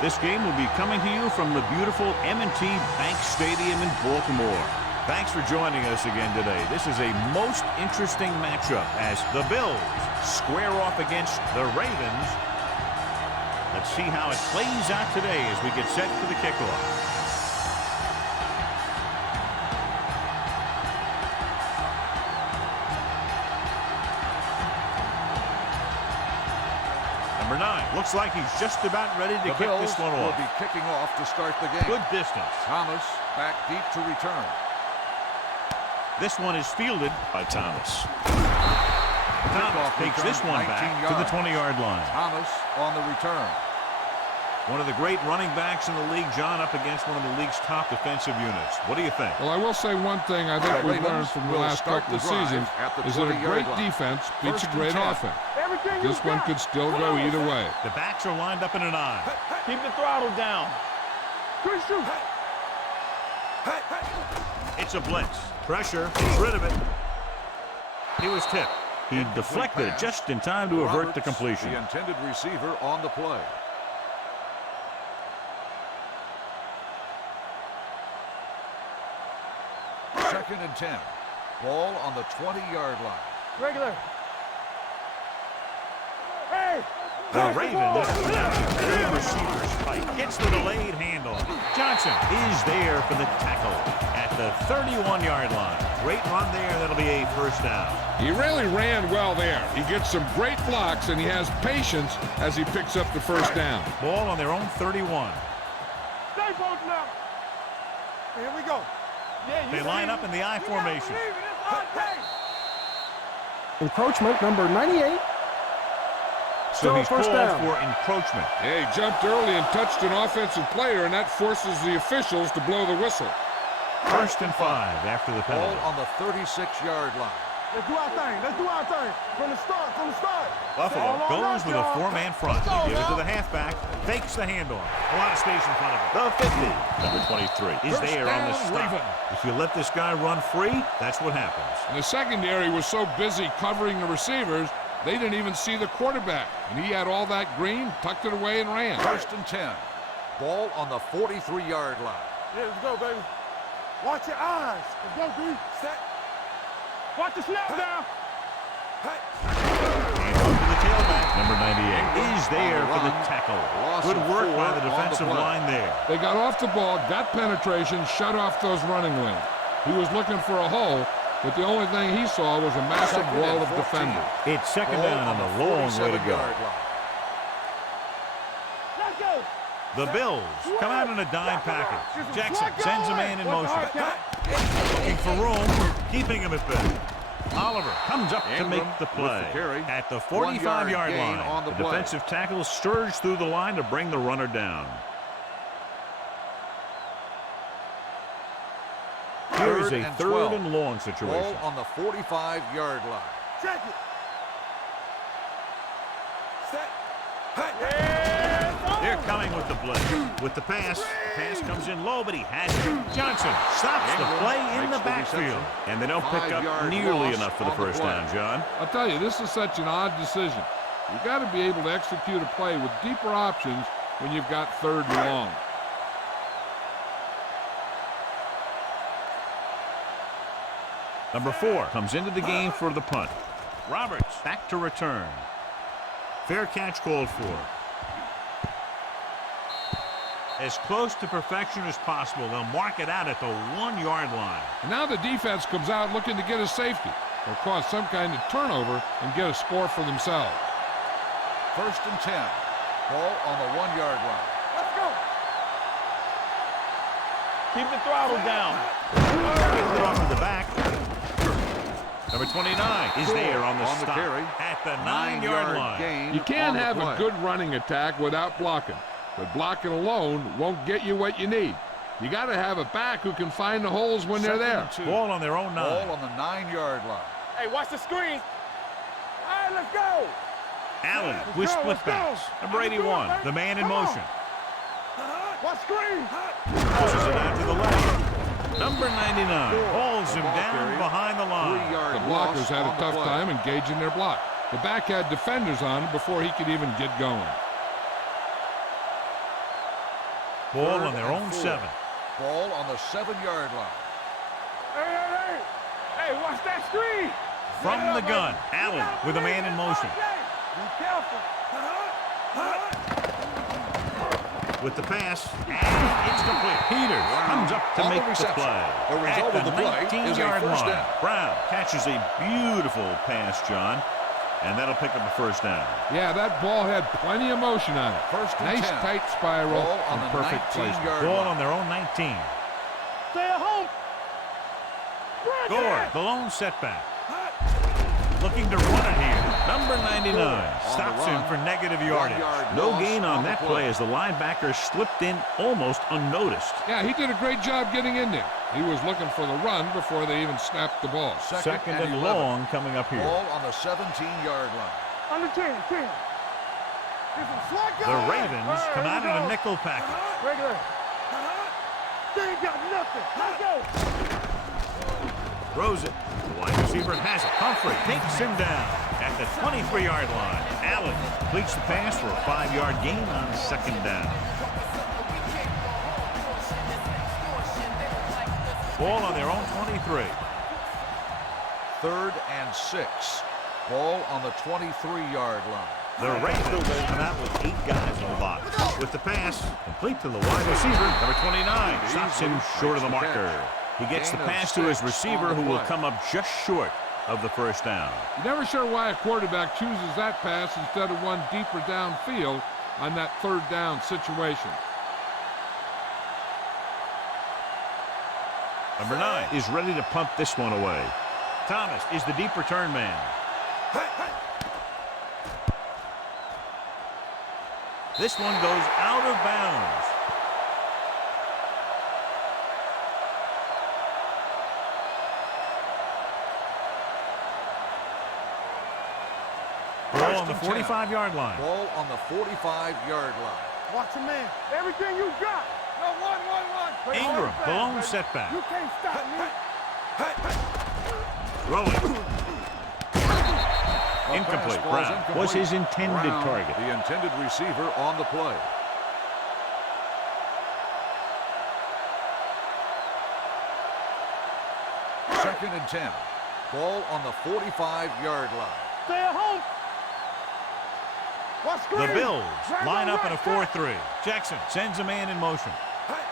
This game will be coming to you from the beautiful M&T Bank Stadium in Baltimore. Thanks for joining us again today. This is a most interesting matchup as the Bills square off against the Ravens. Let's see how it plays out today as we get set for the kickoff. Number 9. Looks like he's just about ready to kick this one off. Will be kicking off to start the game. Good distance. Thomas back deep to return. This one is fielded by Thomas. Thomas takes this one back to the 20-yard line. Thomas on the return. One of the great running backs in the league, John, up against one of the league's top defensive units. What do you think? Well, I will say one thing I think we've learned from the last couple of seasons is that a great defense beats a great offense. This one could still go either way. The backs are lined up in an eye. Keep the throttle down. Good shoot. It's a blitz. Pressure. He's rid of it. He was tipped. He deflected it just in time to avert the completion. The intended receiver on the play. Second and 10. Ball on the 20-yard line. Regular. Hey! The Ravens, the receiver's fight, gets the delayed handoff. Johnson is there for the tackle at the 31-yard line. Great run there. That'll be a first down. He really ran well there. He gets some great blocks, and he has patience as he picks up the first down. Ball on their own 31. Stay both now. Here we go. They line up in the I formation. Encroachment number 98. So he's called down for encroachment. Yeah, he jumped early and touched an offensive player, and that forces the officials to blow the whistle. First and 5 after the penalty. Ball on the 36-yard line. Let's do our thing. Let's do our thing. From the start. Buffalo goes with a 4-man front. They give it to the halfback. Fakes the handoff. A lot of space in front of him. The 50. Number 23 is there on the stop. If you let this guy run free, that's what happens. And the secondary was so busy covering the receivers, they didn't even see the quarterback. And he had all that green, tucked it away, and ran. First and 10. Ball on the 43-yard line. Yeah, let's go, baby. Watch your eyes. Let's go, B. Set. Watch the snap down. And over to the tailback. Number 98 is there for the tackle. Good work by the defensive line there. They got off the ball, got penetration, shut off those running lanes. He was looking for a hole, but the only thing he saw was a massive wall of defenders. It's second down and a long way to go. Let's go. The Bills come out in a dime package. Jackson sends a man in motion. Looking for room, keeping him at bay. Oliver comes up to make the play at the 45-yard line. The defensive tackle surged through the line to bring the runner down. Here is a third and long situation. Ball on the 45-yard line. Check it. Set. They're coming with the blitz. With the pass comes in low, but he has it. Johnson stops the play in the backfield. And they don't pick up nearly enough for the first down, John. I'll tell you, this is such an odd decision. You've got to be able to execute a play with deeper options when you've got third and long. Number 4 comes into the game for the punt. Roberts back to return. Fair catch called for. As close to perfection as possible. They'll mark it out at the 1-yard line. And now the defense comes out looking to get a safety or cause some kind of turnover and get a score for themselves. First and 10. Ball on the 1-yard line. Let's go. Keep the throttle down. Gets it off of the back. Number 29 is there on the stop carry at the 9-yard line. You can't have a good running attack without blocking. But blocking alone won't get you what you need. You got to have a back who can find the holes when they're there. Ball on their own 9. Ball on the 9-yard line. Hey, watch the screen. All right, let's go. Allen with split pass. Number 81, the man in motion. Watch screen. Pushes it out to the left. Number 99 hauls him down behind the line. The blockers had a tough time engaging their block. The back had defenders on him before he could even get going. Ball on their own 7. Ball on the 7-yard line. Hey, watch that screen. From the gun, Allen with a man in motion. Be careful. With the pass, and it's complete. Peters comes up to On the make the reception. play. The result At of the the play is a 19-yard first line. down. Brown catches a beautiful pass, John, and that'll pick up a first down. Yeah, that ball had plenty of motion on it. First and Nice 10. tight spiral Ball on and the perfect placement. 19-yard Ball line. on their own 19. Stay at home. Gore, the lone setback. Looking to run it here. Number 99 stops him for negative yardage. No gain on that play as the linebacker slipped in almost unnoticed. Yeah, he did a great job getting in there. He was looking for the run before they even snapped the ball. Second and 11. long coming up here. Ball on the 17-yard line. On the 10. The Ravens come out in a nickel package. Regular. They ain't got nothing. Let's go. Throws it. The wide receiver has it. Humphrey takes him down at the 23-yard line. Allen completes the pass for a 5-yard gain on second down. Ball on their own 23. 3rd and 6. Ball on the 23-yard line. The Ravens come out with 8 guys in the box. With the pass, complete to the wide receiver, number 29. Stops him short of the marker. He gets the pass to his receiver, who will come up just short of the first down. You're never sure why a quarterback chooses that pass instead of one deeper downfield on that 3rd down situation. Number 9 is ready to punt this one away. Thomas is the deep return man. This one goes out of bounds. Ball on the 45-yard line. Ball on the 45-yard line. Watch your man. Everything you got. No, one. Ingram, the lone setback. You can't stop me. Throwing. Incomplete. Fastball's Brown incomplete. was his intended Brown, target. the intended receiver on the play. Second and 10. Ball on the 45-yard line. Stay at home. Watch screen. The Bills Drag line on up in a right. 4-3. Jackson sends a man in motion.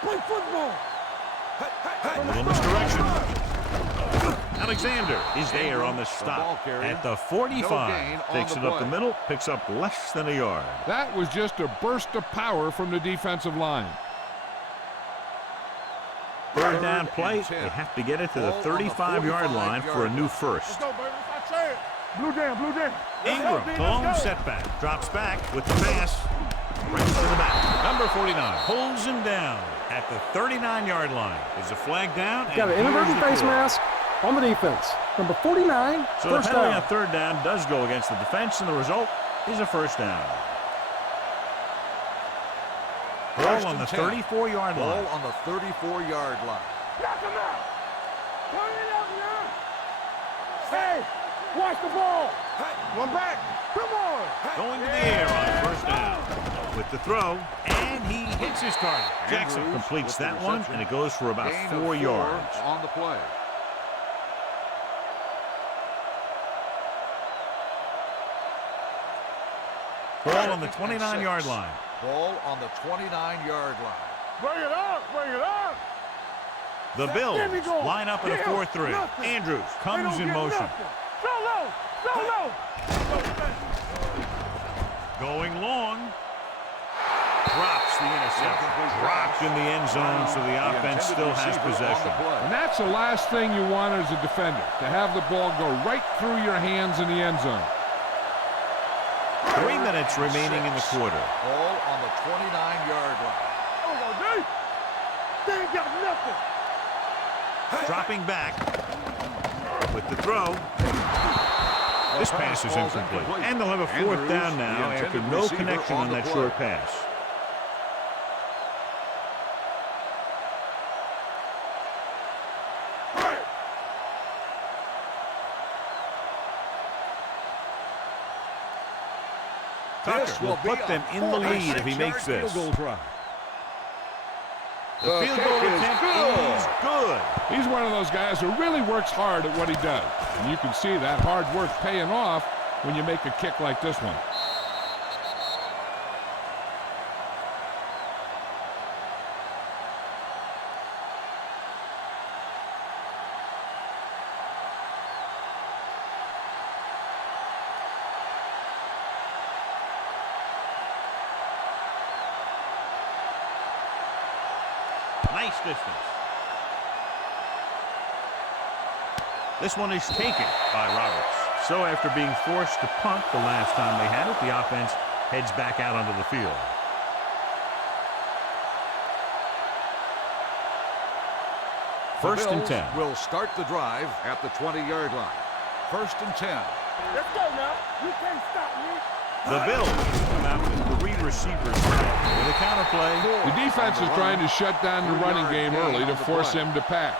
Play football. A little misdirection. Alexander is there on the ball stop carrier. at the No 45. gain on Takes the it up play. the middle, picks up less than a yard. That was just a burst of power from the defensive line. Third down and play, 10. they have to get it to the Ball on the 35-yard line for a new Let's first. go, baby. I say it. Blue down. Ingram, the lone setback, drops back with the pass. Brings to the back. Number 49 pulls him down at the 39-yard line. Is a flag down? Got an and here's inadvertent the face score. mask on the defense. Number 49, So the first penalty down. on third down does go against the defense, and the result is a first down. Ball on the 34-yard Ball line. on the 34-yard line. Knock him out. Turn it up now. Hey, watch the ball. One back. Come on. Going to the air on first down. With the throw, and he hits his target. Jackson Andrews completes with the that one, reception. and it goes for about Gain of 4 yards. on the play. Ball on the Second and 29-yard 6. line. Ball on the 29-yard line. Bring it up. The Bills There we go. line up in a Yeah, 4-3. nothing. Andrews They comes don't in get motion. nothing. So low. Going long. Drops the interception. Dropped in the end zone, so the offense still has possession. And that's the last thing you want as a defender, to have the ball go right through your hands in the end zone. 3 minutes remaining in the quarter. Ball on the 29-yard line. Oh, no, D. They ain't got nothing. Dropping back with the throw. This pass is incomplete. And they'll have a fourth Andrews, down the now after intended no receiver connection on on the that play. short pass. Tucker will put them in the lead if he makes this. The field goal attempt is good. He's one of those guys who really works hard at what he does. And you can see that hard work paying off when you make a kick like this one. Nice distance. This one is taken by Roberts. So after being forced to punt the last time they had it, the offense heads back out onto the field. First and 10. Will start the drive at the 20-yard line. First and 10. Let's go now. You can't stop me. The Bills come out with 3 receivers with a counterplay. The defense is trying to shut down the running game early to force him to pass.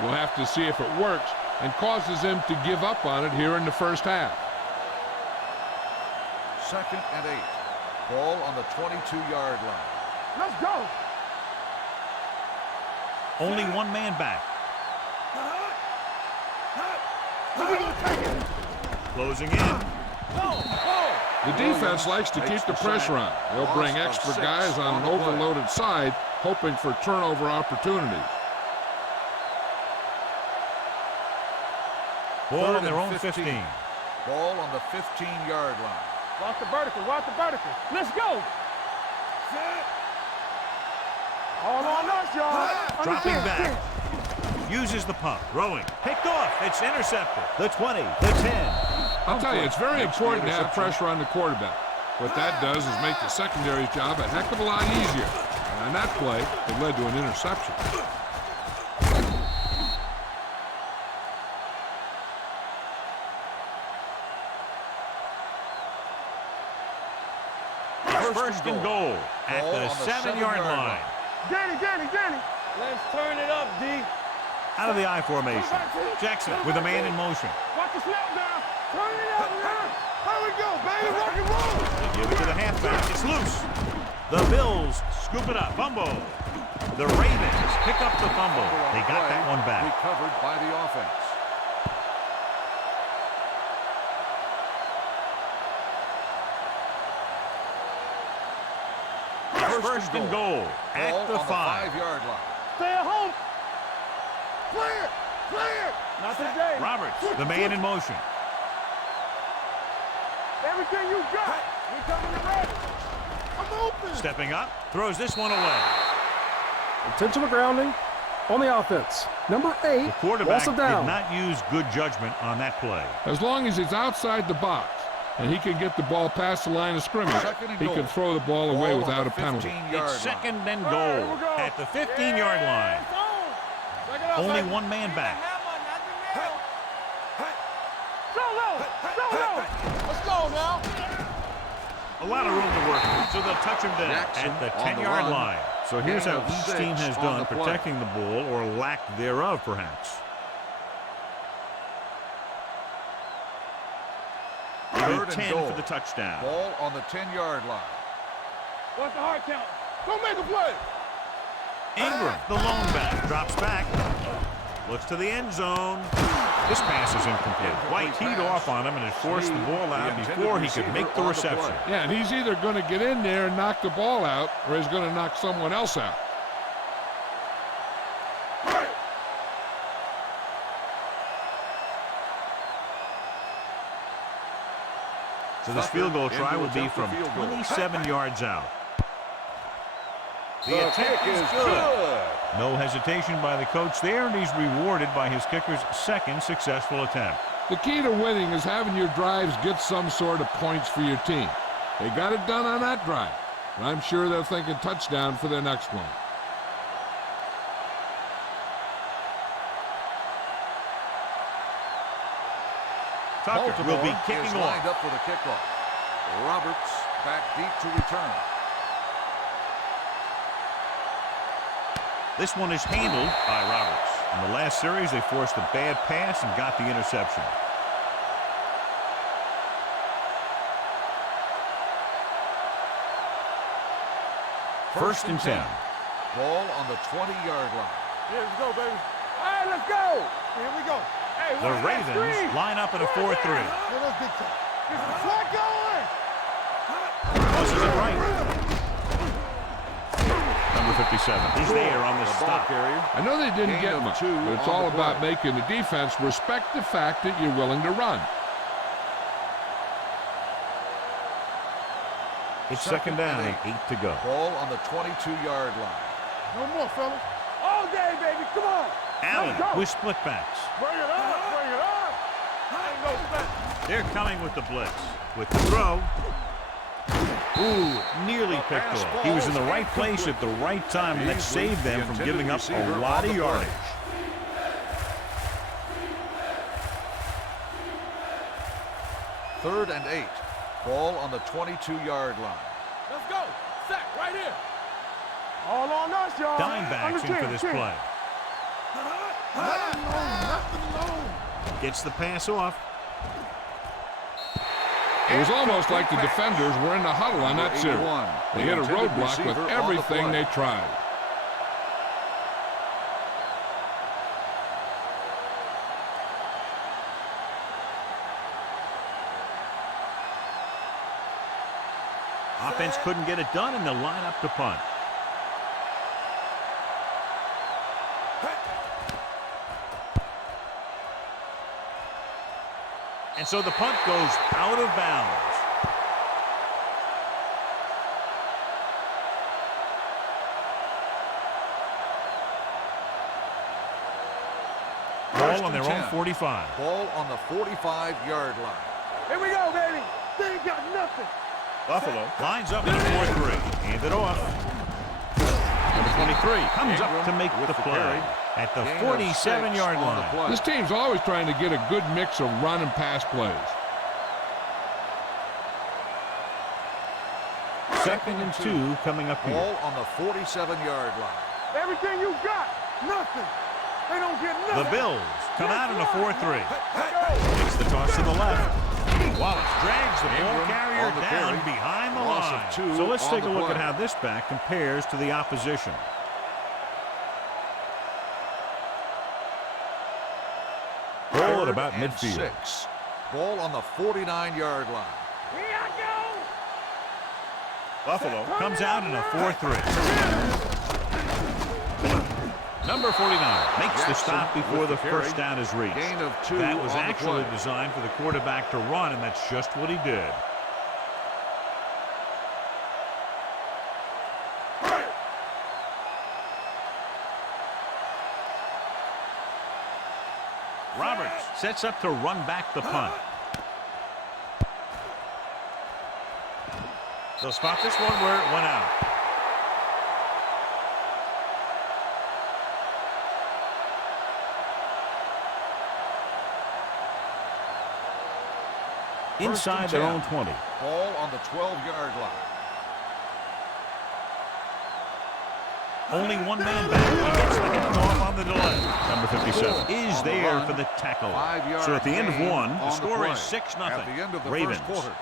We'll have to see if it works and causes him to give up on it here in the first half. Second and 8. Ball on the 22-yard line. Let's go. Only one man back. Closing in. The defense likes to keep the pressure on. They'll bring extra guys on an overloaded side, hoping for turnover opportunities. Ball on their own 15. Ball on the 15-yard line. Watch the vertical. Watch the vertical. Let's go. All on us, y'all. Dropping back. Uses the pump. Throwing. Picked off. It's intercepted. The 20. The 10. I'll tell you, it's very important to have pressure on the quarterback. What that does is make the secondary's job a heck of a lot easier. And on that play, it led to an interception. First and goal at the 7-yard line. Danny. Let's turn it up, D. Out of the I formation. Jackson with a man in motion. Watch the snap down. Turn it up now. Here we go, baby. Rock and roll. They give it to the halfback. It's loose. The Bills scoop it up. Fumble. The Ravens pick up the fumble. They got that one back. Recovered by the offense. First and goal at the 5-yard line. Stay at home. Clear. Not today. Roberts, the man in motion. Everything you got. We coming to ready. I'm open. Stepping up, throws this one away. Intentional grounding on the offense. Number 8. The quarterback loss of did down. not use good judgment on that play. As long as he's outside the box and he can get the ball past the line of scrimmage, he can throw the ball away without a penalty. It's second and goal at the 15-yard line. Only one man back. Let's go now. A lot of room to work with, so they'll touch him down at the 10-yard line. So here's how each team has done protecting the ball, or lack thereof, perhaps. Third 10 and goal for the touchdown. Ball on the 10-yard line. What's the hard count? Don't make a play. Ingram, the lone back, drops back. Looks to the end zone. This pass is incomplete. White teed off on him and has forced the ball out before he could make the reception. Yeah, and he's either going to get in there and knock the ball out, or he's going to knock someone else out. So this field goal try will be from 27 yards out. The attempt is good. No hesitation by the coach there, and he's rewarded by his kicker's second successful attempt. The key to winning is having your drives get some sort of points for your team. They got it done on that drive, and I'm sure they're thinking touchdown for their next one. Tucker will be kicking lined off. up for the kickoff. Roberts back deep to return. This one is handled by Roberts. In the last series, they forced a bad pass and got the interception. First and 10. Ball on the 20-yard line. Here we go, baby. All right, let's go. Here we go. Hey, The Ravens line up in a 4-3. Let's get to Swag going. Tosses it right. Number 57. He's there on the stop. Carrier. I know they didn't Gain get of much, 2 but it's on all the about play. making the defense respect the fact that you're willing to run. It's second down and 8 to go. Ball on the 22-yard line. No more, fellas. All day, baby. Come on. Allen Let's go. with split backs. Bring it up. Bring it up. Ain't no split. They're coming with the blitz. With the throw. Ooh, nearly picked off. He was in the right place at the right time, and that saved them from giving up a lot of yardage. Third and 8. Ball on the 22-yard line. Let's go. Sack right here. All on us, y'all. Dime backs in for this play. Nothing alone. Gets the pass off. It was almost like the defenders were in the huddle on that series. They hit a roadblock with everything they tried. Offense couldn't get it done, and they'll line up to punt. And so the punt goes out of bounds. Ball on their own 45. Ball on the 45-yard line. Here we go, baby. They ain't got nothing. Buffalo lines up in a 4-3. Hand it off. Number 23 comes up to make the play at the 47-yard line. This team's always trying to get a good mix of run and pass plays. Second and 2 coming up here. Ball on the 47-yard line. Everything you got, nothing. They don't get nothing. The Bills come out in a 4-3. Makes the toss to the left. Wallace drags the ball carrier down behind the line. So let's take a look at how this back compares to the opposition. Ball at about midfield. 6. Ball on the 49-yard line. Here I go. Buffalo comes out in a 4-3. Number 49 makes the stop before the first down is reached. Gain of 2 That was on the actually play. designed for the quarterback to run, and that's just what he did. Roberts sets up to run back the punt. They'll spot this one where it went out. Inside their own 20. Ball on the 12-yard line. Only one man back. He gets the handoff on the delay. Number 57 is there for the tackle. 5-yard So at the end of gain one, the on score play. is 6-0. At the end of the Ravens. first quarter,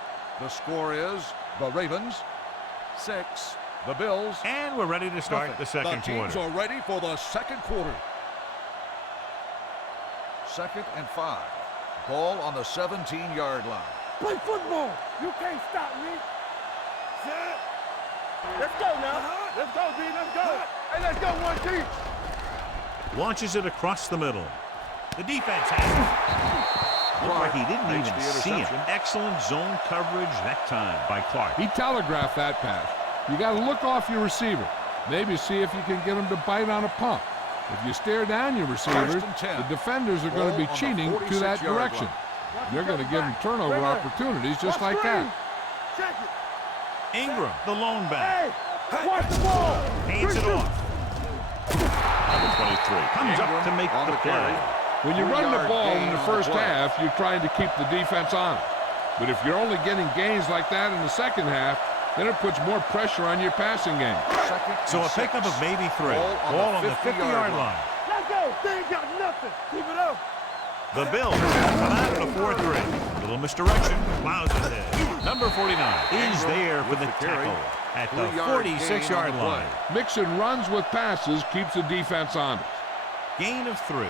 the score is the Ravens 6, the Bills. And we're ready to start the second the teams quarter. are ready for the second quarter. 2nd and 5. Ball on the 17-yard line. Play football. You can't stop me. Set. Let's go now. Let's go, D. Let's go. Hey, let's go, one team. Launches it across the middle. The defense has it. Looked like he didn't Makes even the see it. interception. Excellent zone coverage that time by Clark. He telegraphed that pass. You got to look off your receiver. Maybe see if you can get him to bite on a pump. If you stare down your receivers, 1st and 10. the defenders are going to be Ball on the cheating to that 46-yard direction. line. They're going to give them turnover opportunities just like that. Check it. Ingram, the lone back. Hey, watch the ball. Hands it off. Number 23 comes up to make on the the play. carry. When you run the 3-yard ball gain in the on first play. half, you're trying to keep the defense on it. But if you're only getting gains like that in the second half, then it puts more pressure on your passing game. So a pickup of maybe 3. Ball on the 50-yard line. Let's go. They ain't got nothing. Keep it up. The Bills come out in a 4-3. Little misdirection. Plows ahead. Number 49 is there for the tackle at the 3-yard 46-yard line. Mixing runs with passes keeps the defense honest. Gain of 3.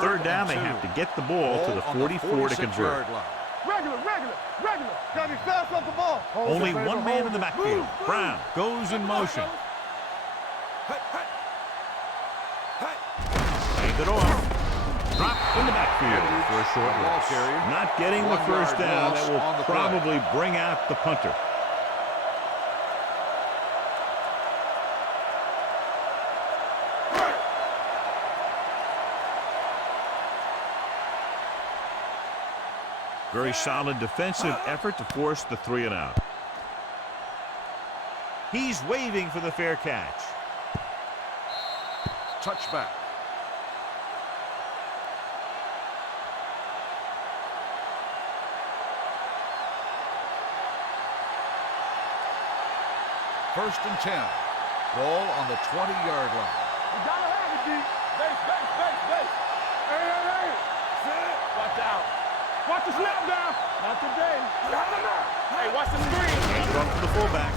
Third down, they have to get the ball to the 44 to convert. Regular. Got me fast off the ball. Only one man in the backfield. Brown goes in motion. Hand it off. Dropped in the backfield for a short loss. Not getting the first down. That will probably bring out the punter. Very solid defensive effort to force the 3 and out. He's waving for the fair catch. Touchback. First and 10. Ball on the 20-yard line. You gotta have it, D. Base. Hey. Watch out. Watch the snap down. Not today. Hey, watch the screen. Hand it off to the fullback.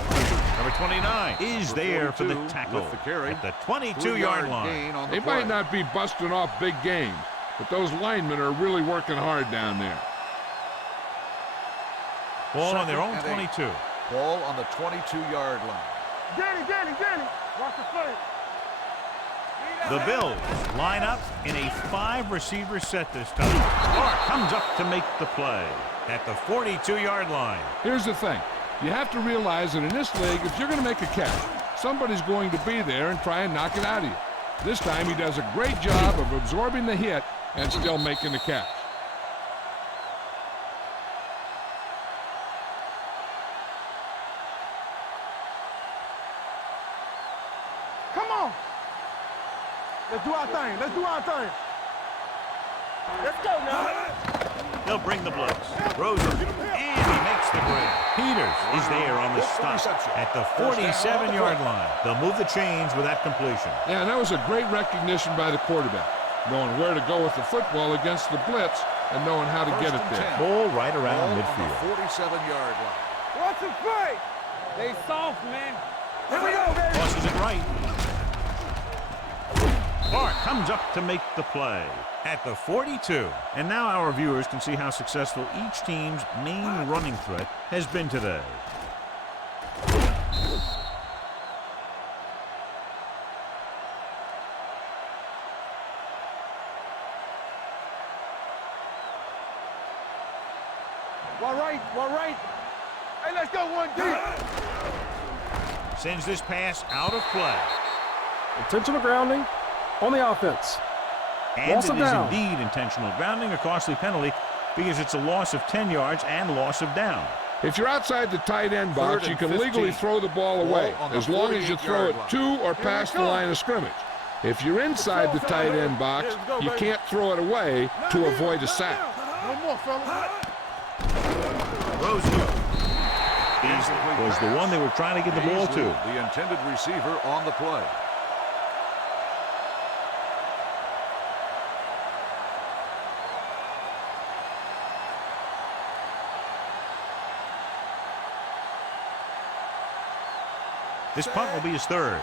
Number 29 is there for the tackle with the carry. at the 22-yard line. They might not be busting off big games, but those linemen are really working hard down there. Ball on their own 22. Ball on the 22-yard line. Danny. Watch the play. The Bills line up in a 5-receiver set this time. Clark comes up to make the play at the 42-yard line. Here's the thing. You have to realize that in this league, if you're going to make a catch, somebody's going to be there and try and knock it out of you. This time, he does a great job of absorbing the hit and still making the catch. Come on. Let's do our thing. Let's go now. They'll bring the blitz. Rosen, and he makes the grab. Peters is there on the stop at the 47-yard line. They'll move the chains with that completion. Yeah, that was a great recognition by the quarterback, knowing where to go with the football against the blitz and knowing how to get it there. Ball right around Ball midfield. on the 47-yard line. Watch the play. They soft, man. Here we go, baby. Tosses it right. Clark comes up to make the play at the 42. And now our viewers can see how successful each team's main running threat has been today. Well, right. Hey, let's go one deep. Sends this pass out of play. Intentional grounding on the offense. And Loss it of is down. indeed intentional grounding, a costly penalty because it's a loss of 10 yards and loss of down. If you're outside the tight end box, Third you and can 15. legally throw the ball away Ball on the as long as you throw it 48-yard to or past the line of scrimmage. If you're inside the tight end box, you can't throw it away to avoid a sack. No more, fella. Rosen was the one they were trying to get the ball to. The intended receiver on the play. This punt will be his third.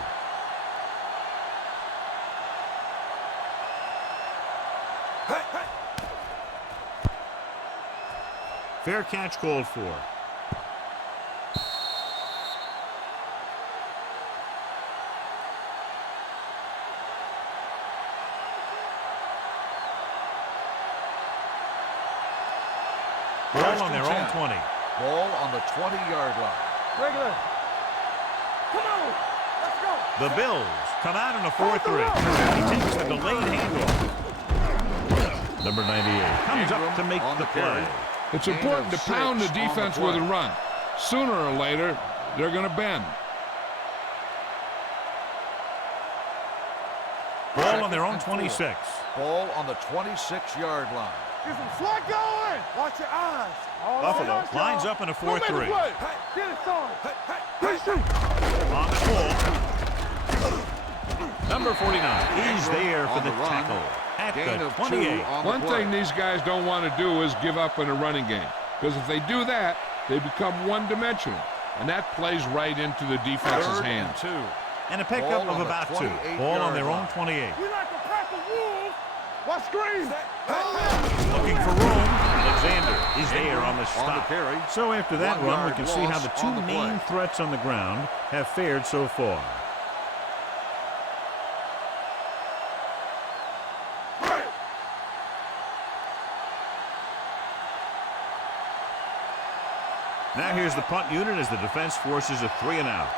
Fair catch called for. Ball on their own 20. Ball on the 20-yard line. Regular. Come on. Let's go. The Bills come out in a 4-3. He takes the delayed handoff. Number 98 comes up to make the play. It's important to pound the defense with a run. Sooner or later, they're going to bend. Ball on their own 26. Ball on the 26-yard line. Get some slot going. Watch your eyes. Buffalo lines up in a 4-3. Get it started. On the ball. Number 49 is there for the tackle at the 28. One thing these guys don't want to do is give up in a running game, because if they do that, they become one-dimensional, and that plays right into the defense's Third and hands. 2. And a pickup of about 2. Ball on their own 28. We like to pack the wolves. What screen? Looking for room. Alexander is there on the On the stop. carry. So after that 1 run, we yard can see how loss the two on the main play. threats on the ground have fared so far. Now here's the punt unit as the defense forces a 3 and out.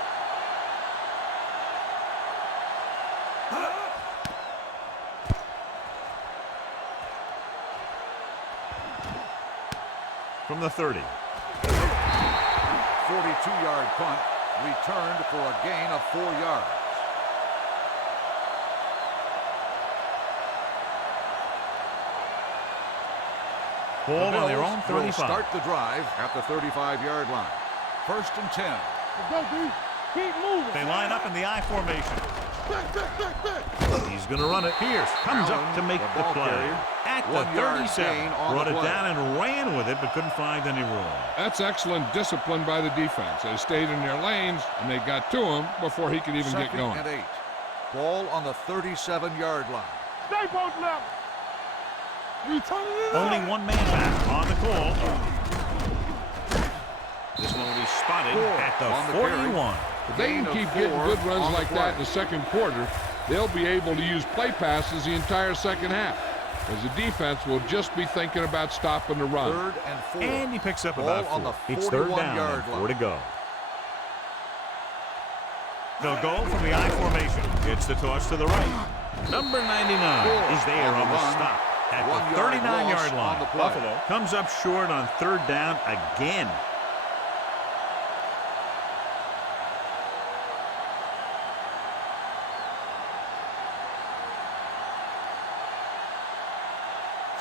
From the 30. 42-yard punt returned for a gain of 4 yards. Ball on their own will 35. start the drive at the 35-yard line. 1st and 10. Go, D. Keep moving. They line up in the I formation. He's going to run it. Pierce comes up to make the ball play. carrier. At the 1 yard 37. gain on Brought the it play. down and ran with it, but couldn't find any room. That's excellent discipline by the defense. They stayed in their lanes, and they got to him before he could even get 2nd going. and 8. Ball on the 37-yard line. Stay both left. You turning it Only one man back on the call. This one will be spotted 4 at the on the carry. 41. If they Gain can of keep 4 getting good runs on the like that in play. the second quarter, they'll be able to use play passes the entire second half, as the defense will just be thinking about stopping the run. 3rd and 4. And he picks up Ball about on 4. the It's 3rd down 41-yard and line. 4 to go. They'll go from the I formation. It's the toss to the right. Number 99 is there on the stop at 1 the yard 39-yard loss on line. the play. Buffalo comes up short on 3rd down again.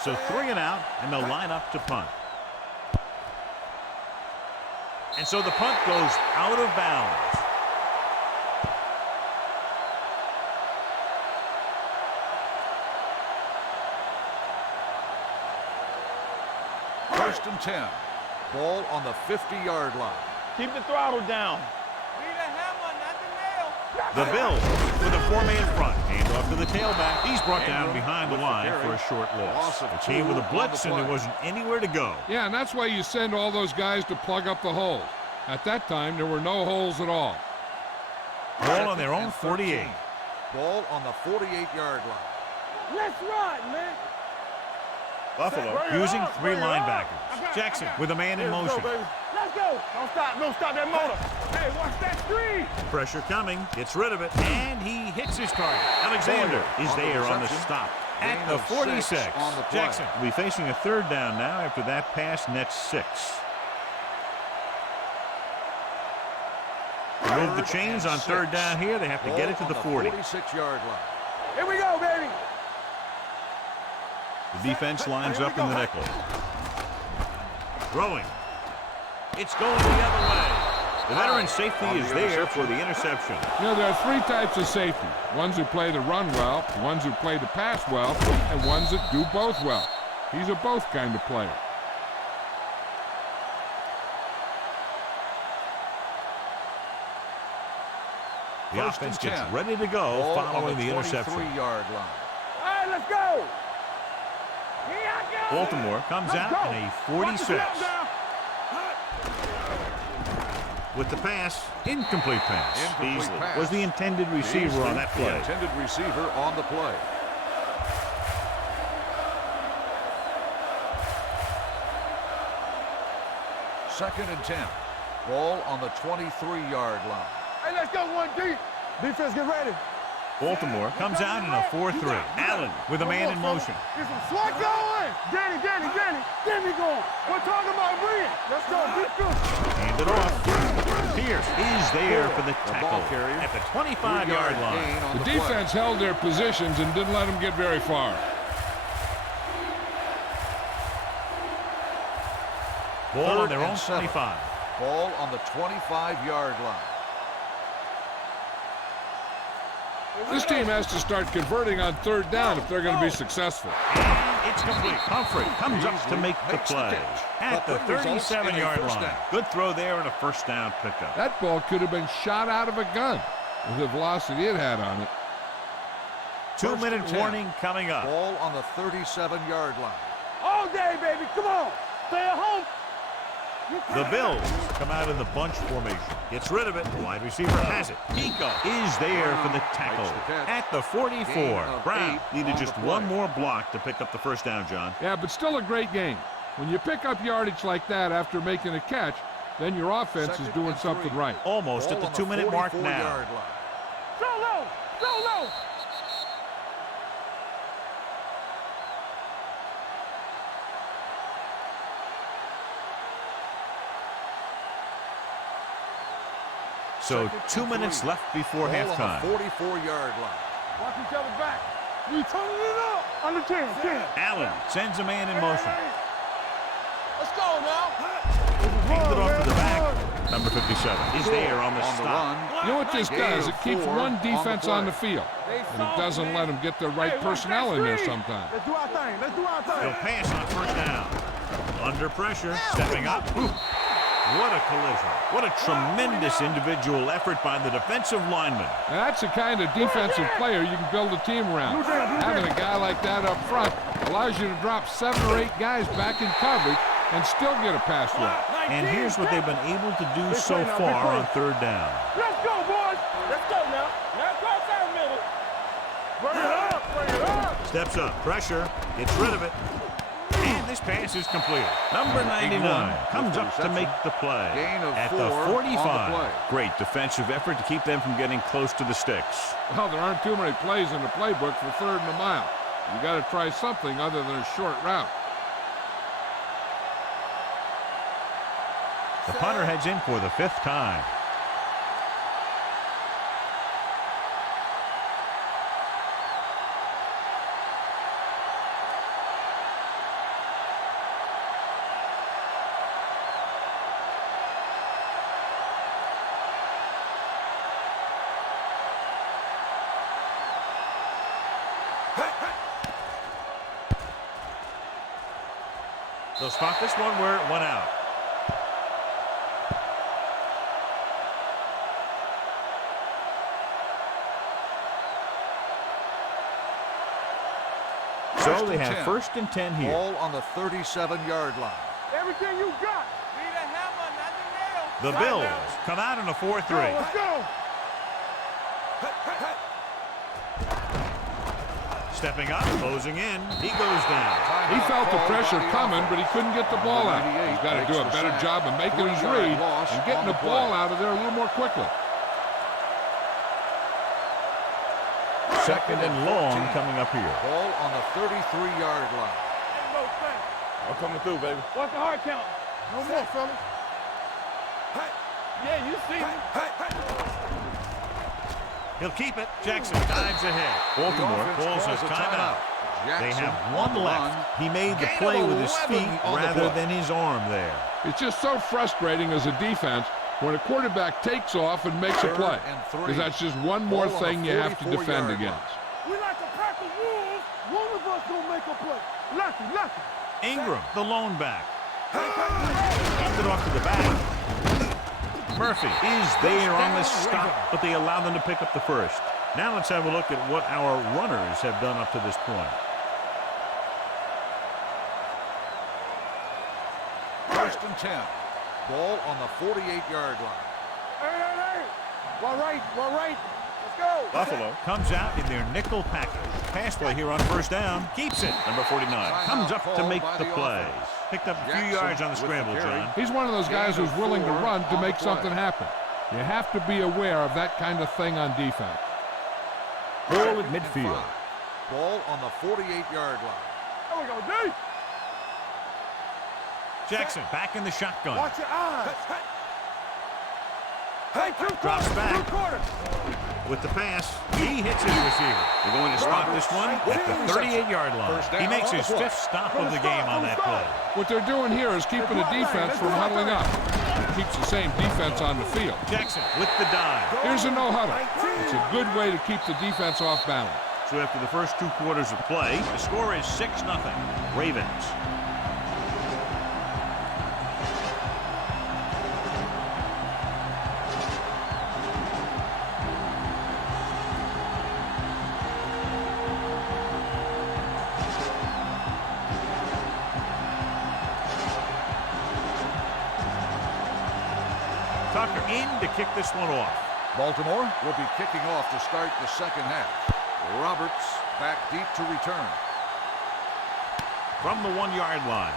So 3 and out, and they'll line up to punt. And so the punt goes out of bounds. First and 10. Ball on the 50-yard line. Keep the throttle down. The Bills with a 4-man front. Hand off to the tailback. He's brought down behind the line for a short loss. Loss of It came with a 2 blitz, on the and there play. wasn't anywhere to go. Yeah, and that's why you send all those guys to plug up the holes. At that time, there were no holes at all. Ball on their own And 48. 13. Ball on the 48-yard line. Let's ride, man. Buffalo Bring it using up, 3 bring it up. linebackers. Jackson with a man in Let's motion. go, baby. Let's go. Don't stop that motor. Hey, watch that screen. Pressure coming. Gets rid of it. And he hits his target. Alexander is On the there on the reception. stop at Gain the of 46. 6 on the play. Jackson will be facing a 3rd down now after that pass nets 6. To move the chains on 3rd down here, they have to get it to the 40. 46-yard line. Here we go, baby. The defense lines up in the nickel. Throwing. It's going the other way. The veteran safety is there for the interception. You know, there are 3 types of safety. Ones who play the run well, ones who play the pass well, and ones that do both well. He's a both kind of player. The First offense and gets 10. ready to go Ball following on the interception. 23-yard line. All right, let's go. Here I go. Baltimore comes Let's out go. in a Watch 46. the snap down. With the pass, incomplete pass. Incomplete Beasley pass. was the intended receiver on that The play. intended receiver on the play. Second and 10. Ball on the 23-yard line. Hey, let's go, 1D. Defense, get ready. Baltimore comes out in a 4-3. Allen with a man in motion. Get some swag going. Danny. Get me going. We're talking about bringing. Let's go. Get good. Hand it off. Pierce is there for the tackle ball carrier. at the 25-yard line. Gain on The play. defense held their positions and didn't let them get very far. Ball on Third their own and 7. 25. Ball on the 25-yard line. This team has to start converting on third down if they're going to be successful. And it's complete. Humphrey comes up to make the play at the 37-yard line. Good throw there and a first down pickup. That ball could have been shot out of a gun with the velocity it had on it. 2-minute warning coming up. Ball on the 37-yard line. All day, baby. Come on. Stay at home. The Bills come out in the bunch formation. Gets rid of it. Wide receiver has it. Nico is there for the tackle at the 44. Brown needed just one more block to pick up the first down, John. Yeah, but still a great game. When you pick up yardage like that after making a catch, then your offense is doing something right. Almost at the 2-minute mark now. Go low. Go low. So 2 minutes left before halftime. 44-yard line. Watch each other back. We turning it up. Under 10. Allen sends a man in motion. Let's go now. Hangs it off to the back. Number 57 is there on the stop. You know what this does? It keeps one defense on the field, and it doesn't let them get the right personnel in there sometimes. Let's do our thing. Let's do our thing. He'll pass on first down. Under pressure, stepping up. Ooh. What a collision. What a tremendous individual effort by the defensive lineman. Now, that's the kind of defensive player you can build a team around. Having a guy like that up front allows you to drop 7 or 8 guys back in coverage and still get a pass rush. And here's what they've been able to do so far on third down. Let's go, boys. Let's go now. Now cross our middle. Bring it up. Bring it up. Steps up. Pressure. Gets rid of it. And this pass is completed. Number 99 comes up to make the play at the 45. Great defensive effort to keep them from getting close to the sticks. Well, there aren't too many plays in the playbook for third and a mile. You got to try something other than a short route. The punter heads in for the 5th time. They'll spot this one where it went out. So they have 1st and 10 here. Ball on the 37-yard line. Everything you got. Need a hammer, not the nail. The Bills come out in a 4-3. Let's go. Stepping up, closing in. He goes down. He felt the pressure coming, but he couldn't get the ball out. He's got to do a better job of making his read and getting the ball out of there a little more quickly. 2nd and long coming up here. Ball on the 33-yard line. I'm coming through, baby. What's the hard count? No more, fella. Yeah, you see me. He'll keep it. Jackson dives ahead. Baltimore calls a timeout. They have one left. He made the play with his feet rather than his arm there. It's just so frustrating as a defense when a quarterback takes off and makes a play, because that's just one more thing you have to defend against. We like a pack of wolves. One of us gonna make a play. Lucky. Ingram, the lone back. Hands it off to the back. Murphy is there on the stop, but they allow them to pick up the first. Now let's have a look at what our runners have done up to this point. 1st and 10. Ball on the 48-yard line. Hey. Well, right. Let's go. Buffalo comes out in their nickel package. Pass play here on first down. Keeps it. Number 49 comes up to make the play. Picked up a few yards on the scramble, John. He's one of those guys who's willing to run to make something happen. You have to be aware of that kind of thing on defense. Ball at midfield. Ball on the 48-yard line. There we go, D. Jackson back in the shotgun. Watch your eyes. Hey, Drops back. With the pass, he hits his receiver. They're going to spot this one at the 38-yard line. He makes his 5th stop of the game on that play. What they're doing here is keeping the defense from huddling up. keeps the same defense on the field. Jackson with the dive. Here's a no-huddle. It's a good way to keep the defense off balance. So after the first 2 quarters of play, the score is 6-0. Ravens. Tucker in to kick this one off. Baltimore will be kicking off to start the second half. Roberts back deep to return. From the 1-yard line.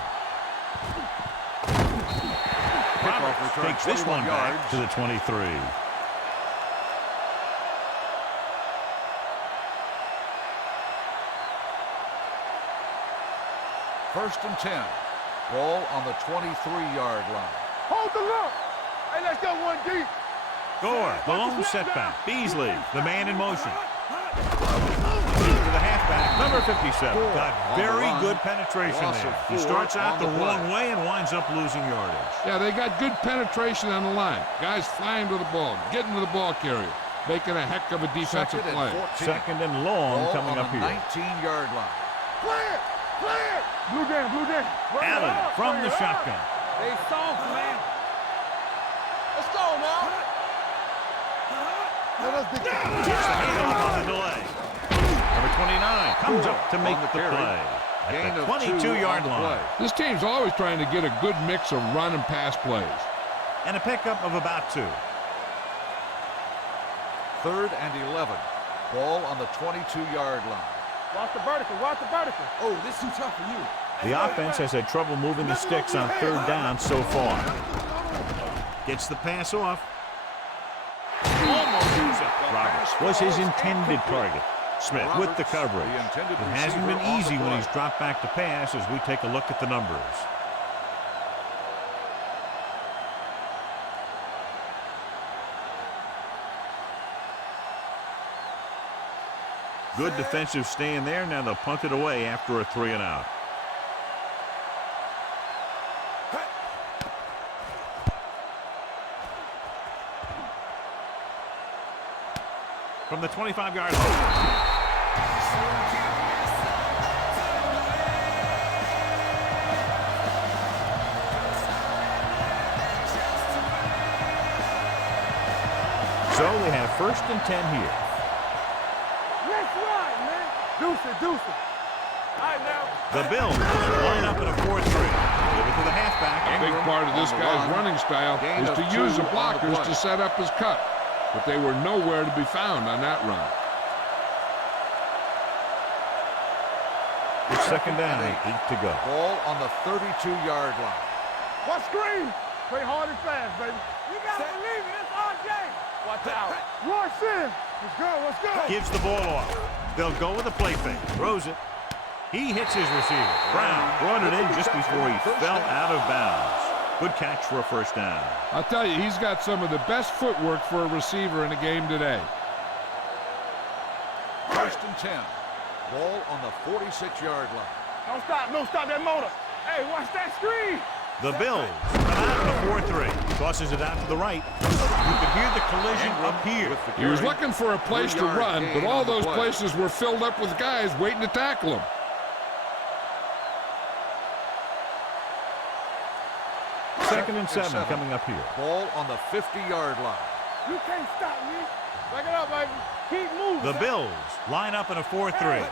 Roberts takes this one back to the 23. First and 10. Ball on the 23-yard line. Hold the look. Hey, let's go one deep. Gore, the lone setback. Beasley, the man in motion. To the halfback, number 57. Got very good penetration there. He starts out the wrong way and winds up losing yardage. Yeah, they got good penetration on the line. Guys flying to the ball, getting to the ball carrier, making a heck of a defensive play. Second and long coming up here. 19-yard line. Clear! Clear! Blue down, blue down. Allen from the shotgun. They soft, man. Let's go now. Gets the handoff on the delay. Number 29 comes up to make the play at the 22-yard line. This team's always trying to get a good mix of run and pass plays. And a pickup of about 2. Third and 11. Ball on the 22-yard line. Watch the vertical, watch the vertical. Oh, this too tough for you. The offense has had trouble moving the sticks on 3rd down so far. Gets the pass off. Almost use it. Roberts was his intended target. Smith with the coverage. It hasn't been easy when he's dropped back to pass as we take a look at the numbers. Good defensive stand there. Now they'll punt it away after a 3-and-out. From the 25-yard line. So we have first and 10 here. Let's ride, man. Deuce it, deuce it. All right, now. The Bills line up in a 4-3. Give it to the halfback. A big part of this guy's running style is to use the blockers to set up his cut. But they were nowhere to be found on that run. It's second down and 8 to go. Ball on the 32-yard line. What screen? Play hard and fast, baby. You gotta believe it. It's our game. Watch out. Rush in. Let's go, let's go. Gives the ball off. They'll go with a play fake. Throws it. He hits his receiver. Brown brought it in just before he fell out of bounds. Good catch for a first down. I'll tell you, he's got some of the best footwork for a receiver in the game today. First and 10. Ball on the 46-yard line. Don't stop that motor. Hey, watch that screen. The Bills come out in a 4-3. Tosses it out to the right. You can hear the collision up here. He was looking for a place to run, but all those places were filled up with guys waiting to tackle him. Second and 7 coming up here. Ball on the 50-yard line. You can't stop me. Back it up, baby. Keep moving. The Bills line up in a 4-3. Hey,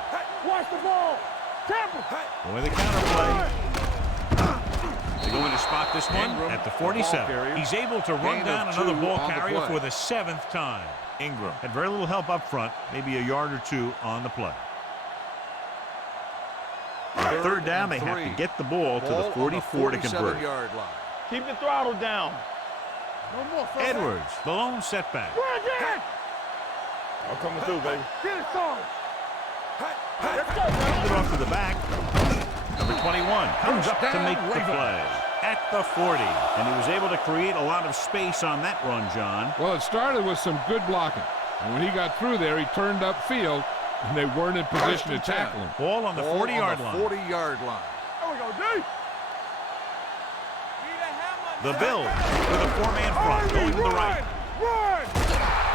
watch the ball. Tampa. Going with the counterplay. They're going to spot this one at the 47. He's able to run down another ball carrier for the 7th time. Ingram had very little help up front, maybe a yard or 2 on the play. Third down, they have to get the ball to the 44 to convert. Keep the throttle down. No more. Edwards, the lone setback. I'm coming through, baby. Get it started. Let's go, It off to the back. Number 21 comes up to make the play at the 40. And he was able to create a lot of space on that run, John. Well, it started with some good blocking. And when he got through there, he turned upfield, and they weren't in position to tackle him. Ball on the 40-yard line. 40-yard line. There we go, D. Be the hammer The Bills with a four-man front going to the right.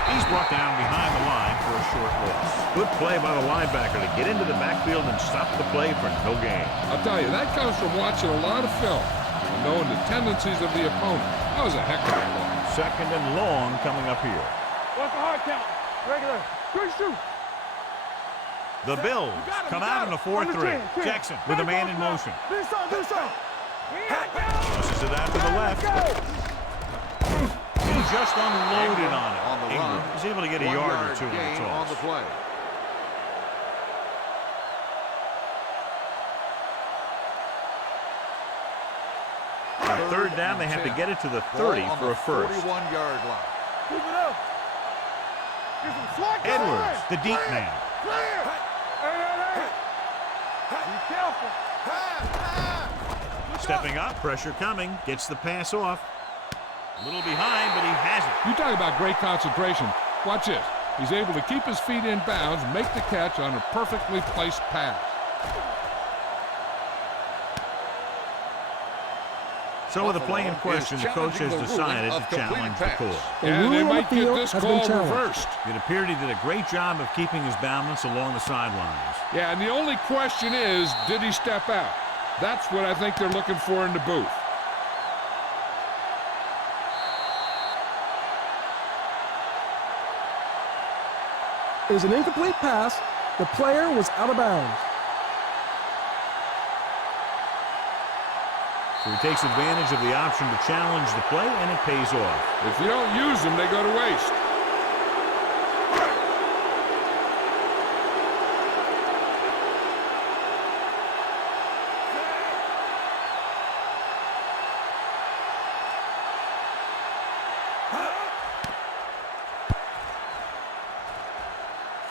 He's brought down behind the line for a short loss. Good play by the linebacker to get into the backfield and stop the play for no gain. I'll tell you, that comes from watching a lot of film and knowing the tendencies of the opponent. That was a heck of a play. Second and long coming up here. What's the hard count? Regular. Good shoot. The Bills come out in a 4-3. Jackson with a man in motion. Do something. Tosses it out to the left. He just unloaded on it. On the Ingram run. was able to get a yard or two on the gain on the toss. play. On third down, they have to get it to the 30 Ball on for the a first. 41-yard line. Keep it up. Get some slack. Edwards, the deep man. Clear. Hey. Be careful. Stepping up, pressure coming, gets the pass off. A little behind, but he has it. You talk about great concentration. Watch this. He's able to keep his feet in bounds, make the catch on a perfectly placed pass. So with the play in question, the coach has decided to challenge the call. And they might get this call reversed. It appeared he did a great job of keeping his balance along the sidelines. Yeah, and the only question is, did he step out? That's what I think they're looking for in the booth. It is an incomplete pass. The player was out of bounds. So he takes advantage of the option to challenge the play, and it pays off. If you don't use them, they go to waste.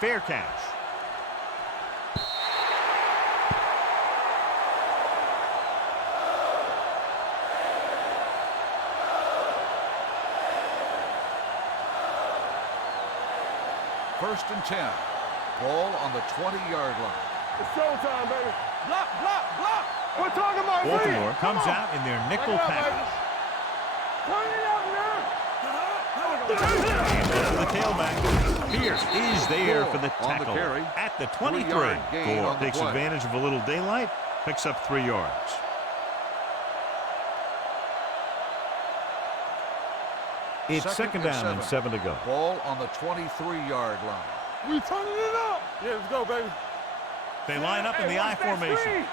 Fair catch. First and 10. Ball on the 20-yard line. It's showtime, baby. Block. We're talking about Baltimore comes out in their nickel package. Turn it up now. And to the tailback. Pierce is there for the on the tackle carry. at the 23. 3-yard gain Gore on the takes play. advantage of a little daylight, picks up 3 yards. It's second down and 7 to go. Ball on the 23-yard line. We turning it up. Yeah, let's go, baby. They line up in the I formation.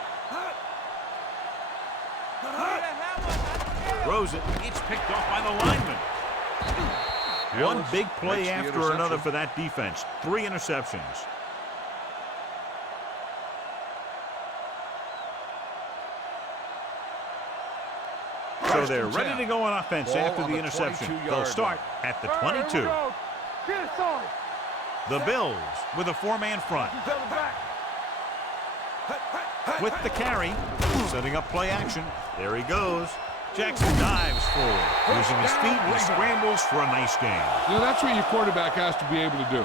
Throws it. It's picked off by the lineman. One big play after another for that defense. 3 interceptions. So they're ready to go on offense after the interception. They'll start at the 22. Get it started. The Bills with a 4-man front. With the carry, setting up play action. There he goes. Jackson dives forward. Using his feet, he scrambles for a nice gain. You know, that's what your quarterback has to be able to do.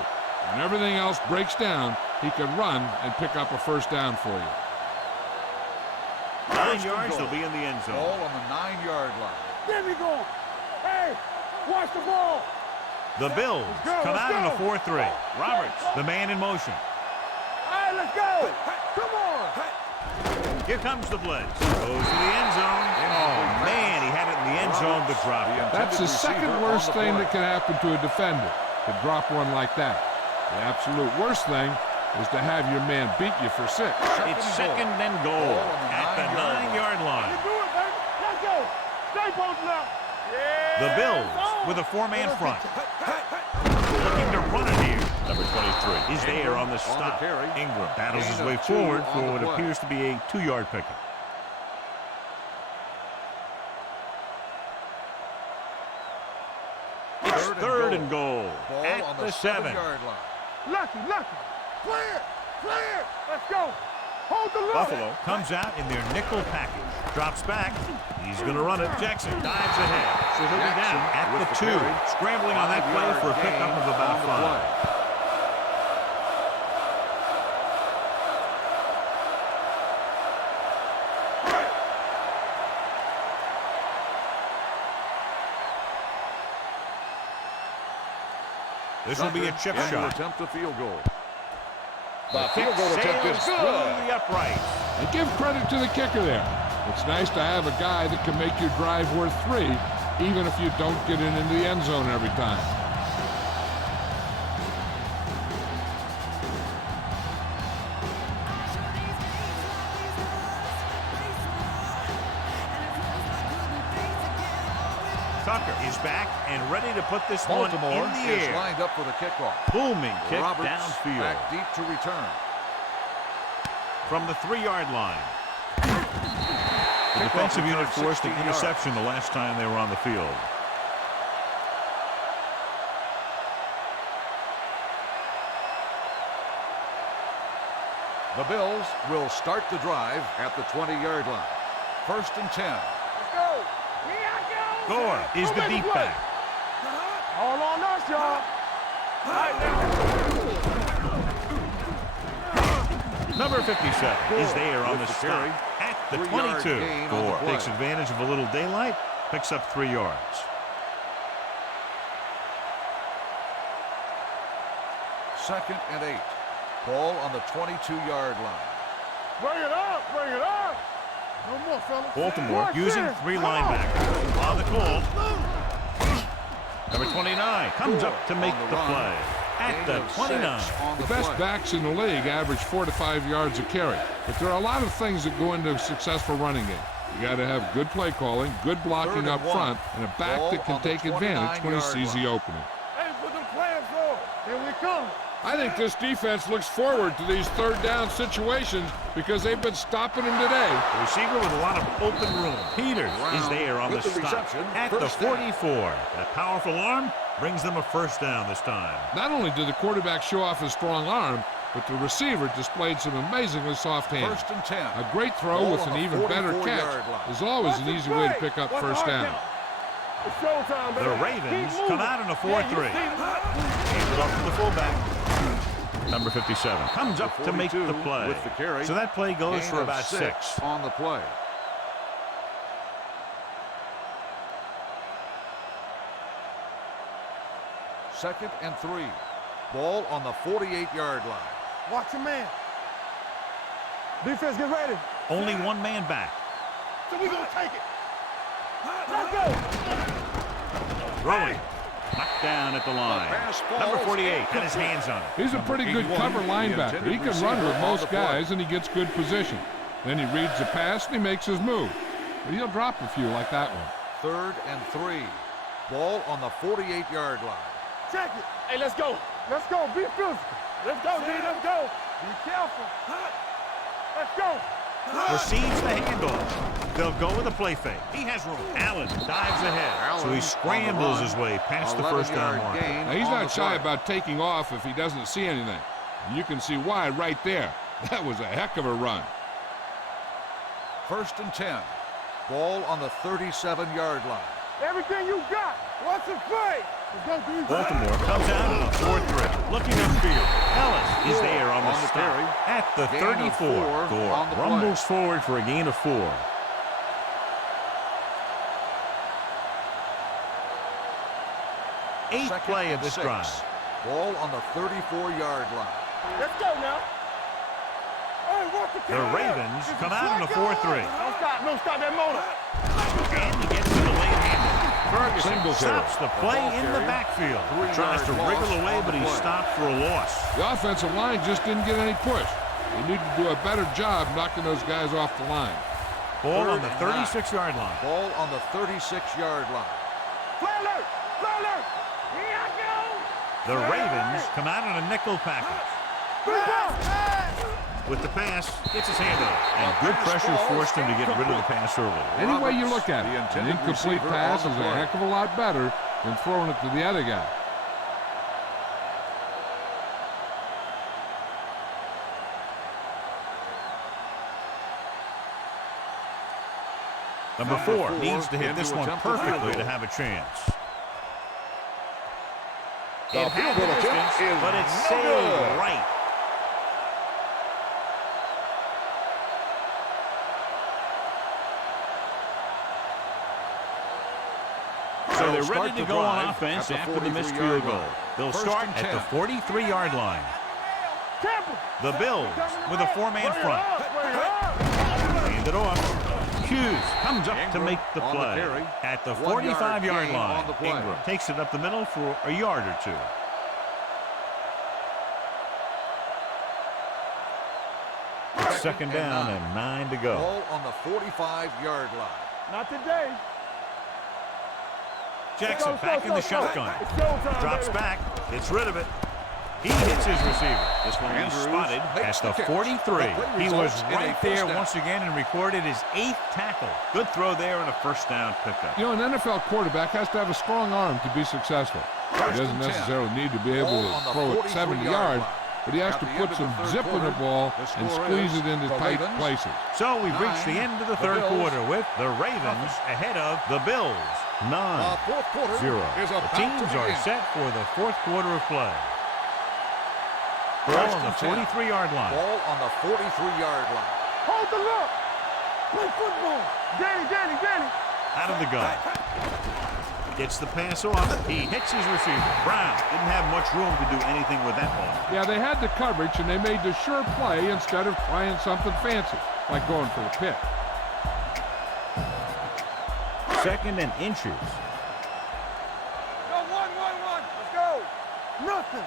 When everything else breaks down, he can run and pick up a first down for you. 9 yards, they'll be in the end zone. Ball on the 9-yard line. Get me going. Hey, watch the ball. The Bills come out in a 4-3. Roberts, the man in motion. All right, let's go. Come on. Here comes the blitz. Goes to the end zone. Oh, man, he had it in the end zone, but dropped it. That's the second worst thing that can happen to a defender, to drop one like that. The absolute worst thing is to have your man beat you for 6. It's second and goal at the 9-yard line. Do it, baby. Let's go. Stay posted up. Yeah. The Bills with a 4-man front. Looking to run it here. Number 23 is there on the stop. Ingram battles his way forward for what appears to be a 2-yard pickup. It's third and goal at the 7. Lucky. Clear. Let's go. Hold the look. Buffalo comes out in their nickel package. Drops back. He's going to run it. Jackson dives ahead. So he'll be down at the 2. Scrambling on that play for a pickup of about 5. This will be a chip Tucker shot. to attempt a field goal. The field goal attempt is through the upright. And give credit to the kicker there. It's nice to have a guy that can make your drive worth 3, even if you don't get it into the end zone every time. Tucker is back and ready to put this Baltimore one in the is air. lined up for the kickoff. Booming kick Roberts downfield. back deep to return. From the 3-yard line. The defensive unit forced an interception the last time they were on the field. The Bills will start the drive at the 20-yard line. 1st and 10. Let's go. Gore is the deep back. All on us, y'all. All right, now. Number 57 is there on the with the stop carry. at the 3-yard 22. gain on the Gore play. takes advantage of a little daylight, picks up 3 yards. Second and 8. Ball on the 22-yard line. Bring it up. Bring it up. No more, fellas. Baltimore Watch using this. 3 Come on. linebackers. On the call. Number 29 comes up to make On the the run. play at the Gain of 29. 6 on The the best play. backs in the league average 4 to 5 yards a carry. But there are a lot of things that go into a successful running game. You got to have good play calling, good blocking 3rd up and 1. front, and a back Ball that can on the take advantage when he 29-yard sees the line. opening. Hey, put them plans on. Here we come. I think this defense looks forward to these 3rd down situations because they've been stopping them today. The receiver with a lot of open room. Peters is there on the with the stop reception. at the First down. 44. That powerful arm brings them a 1st down this time. Not only did the quarterback show off his strong arm, but the receiver displayed some amazingly soft hands. 1st and 10. A great throw Ball with on an the even better 44-yard catch line. is always Watch an the easy way to play. pick up Watch the 1st hard down. count. It's showtime, baby. The Ravens Keep come moving. out in a 4-3. Yeah, you Hands it off to the fullback. Number 57 comes up to make the 42 play. with the carry. So that play goes Gain for of about 6 6. on the play. Second and 3. Ball on the 48-yard line. Watch your man. Defense, get ready. Only 1 man back. So we gonna take it. Let's go. Throwing. Knocked down at the line. pass falls Number 48 had his hands on it. He's a pretty good 81, cover the linebacker. He intended can run with receiver on most the play. guys, and he gets good position. Then he reads the pass, and he makes his move. But he'll drop a few like that one. 3rd and 3. Ball on the 48-yard line. Check it. Hey, let's go. Let's go. Be physical. Let's go, D. Let's go. Be careful. Let's go. Receives the handoff. They'll go with a play fake. He has room. Allen dives ahead. So he Allen scrambles on the run. his way past the 1st down 11-yard marker. gain Now, he's on not the shy play. about taking off if he doesn't see anything. And you can see why right there. That was a heck of a run. 1st and 10. Ball on the 37-yard line. Everything you got. Watch the play. Let's go, D. Baltimore comes out in a 4-3. Looking upfield. Ellis is there on the On the stop carry. at the Gain of 34. 4 Gore on the play. rumbles forward for a gain of 4. Eighth Second play of and this 6. drive. Ball on the 34-yard line. Let's go now. Hey, watch the The count. Ravens It's come out in a 4-3. Don't stop. Don't stop that motor. And he gets to the late hand. Ferguson Singletary. stops the play ball in the carry. backfield. 3-yard Tries to loss wriggle away, on but the he's play. stopped for a loss. The offensive line just didn't get any push. They need to do a better job knocking those guys off the line. Ball on 3rd the and 9. 36-yard line. Ball on the 36-yard line. Play alert. Play alert. Here I go. The Ravens come out in a nickel package. With the pass, gets his hand on it. And good pressure forced him to get rid of the pass early. Any way you Roberts, look at the it, an intended incomplete receiver pass on is the a play. heck of a lot better than throwing it to the other guy. Number 4 4 needs to hit into this one attempt the field perfectly goal. to have a chance. The It field had the goal attempt distance, is but it's no sailed good. right. So they're start ready to the go on drive offense at the after the missed 43-yard field goal. line. They'll First start and at 10. the 43-yard line. The Bills with a four-man front. Hand it off. Hughes comes up to Ingram make the on the play. carry. At the 1 yard 45-yard gain line, on the play. Ingram takes it up the middle for a yard or two. Second down and 9 to go. Ball on the 45-yard line. Not today. Jackson back in the shotgun. It's showtime, Drops baby. back. Gets rid of it. He hits his receiver. This one was Andrews spotted makes at the the catch. 43. The play He was results in a right first there down. once again and recorded his 8th tackle. Good throw there and a first down pickup. You know, an NFL quarterback has to have a strong arm to be successful. He doesn't and 10. necessarily need to be able Ball on to the throw it 70 43-yard yards, line. but he has At to the put end of some the third zip in the quarter, ball the and score squeeze is it into the tight Ravens. places. So we've reached the 9, end of the the third Bills. quarter with the Ravens ahead of the Bills. 9-0. The fourth quarter is The about teams to are begin. set for the fourth quarter of play. Ball on the 43-yard line. Ball on the 43-yard line. Hold the look. Play football. Danny. Out of the gun. Gets the pass off. He hits his receiver. Brown didn't have much room to do anything with that ball. Yeah, they had the coverage, and they made the sure play instead of trying something fancy, like going for the pick. Second and inches. Go, one. Let's go. Nothing.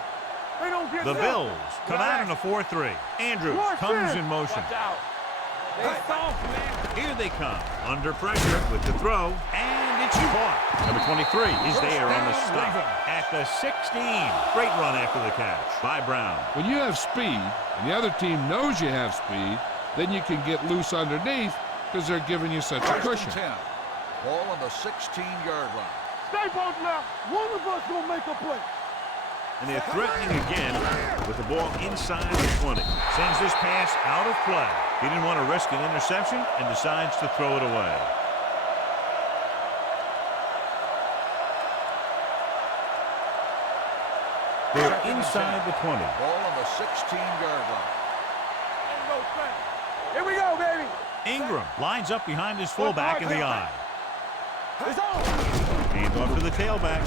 They don't get The nothing. Bills come out in a 4-3. Andrews comes in motion. Watch out. They soft, man. Here they come. Under pressure with the throw. And it's caught. Number 23 is there on the stop. At the 16. Great run after the catch by Brown. When you have speed, and the other team knows you have speed, then you can get loose underneath because they're giving you such a First cushion. and 10. Ball on the 16-yard line. Stay both now. One of us gonna make a play. And they're threatening again with the ball inside the 20. Sends this pass out of play. He didn't want to risk an interception and decides to throw it away. They're inside the 20. Ball on the 16-yard line. Here we go, baby. Ingram lines up behind his fullback in the eye. It's on. Hand off to the tailback.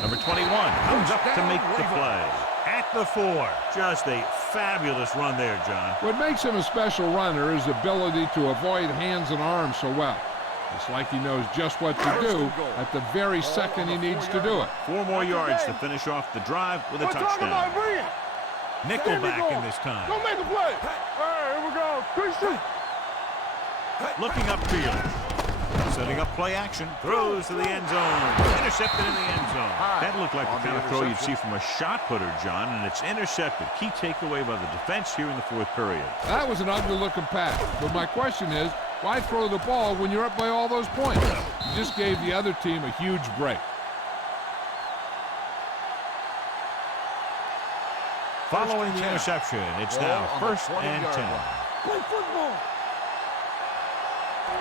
Number 21 comes up to make the play. At the 4. Just a fabulous run there, John. What makes him a special runner is the ability to avoid hands and arms so well. It's like he knows just what to do at the very second he needs to do it. 4 more yards to finish off the drive with a We're talking about touchdown. Brent. Nickelback in this time. Go make a play. All right, here we go. Christian. Looking upfield. Setting up play action. Throws to the end zone. Intercepted in the end zone. That looked like the kind of throw you'd see from a shot putter, John, and it's intercepted. Key takeaway by the defense here in the fourth period. That was an ugly-looking pass. But my question is, why throw the ball when you're up by all those points? You just gave the other team a huge break. Following the interception, it's now Ball on the first and 20-yard 10. line. Play football.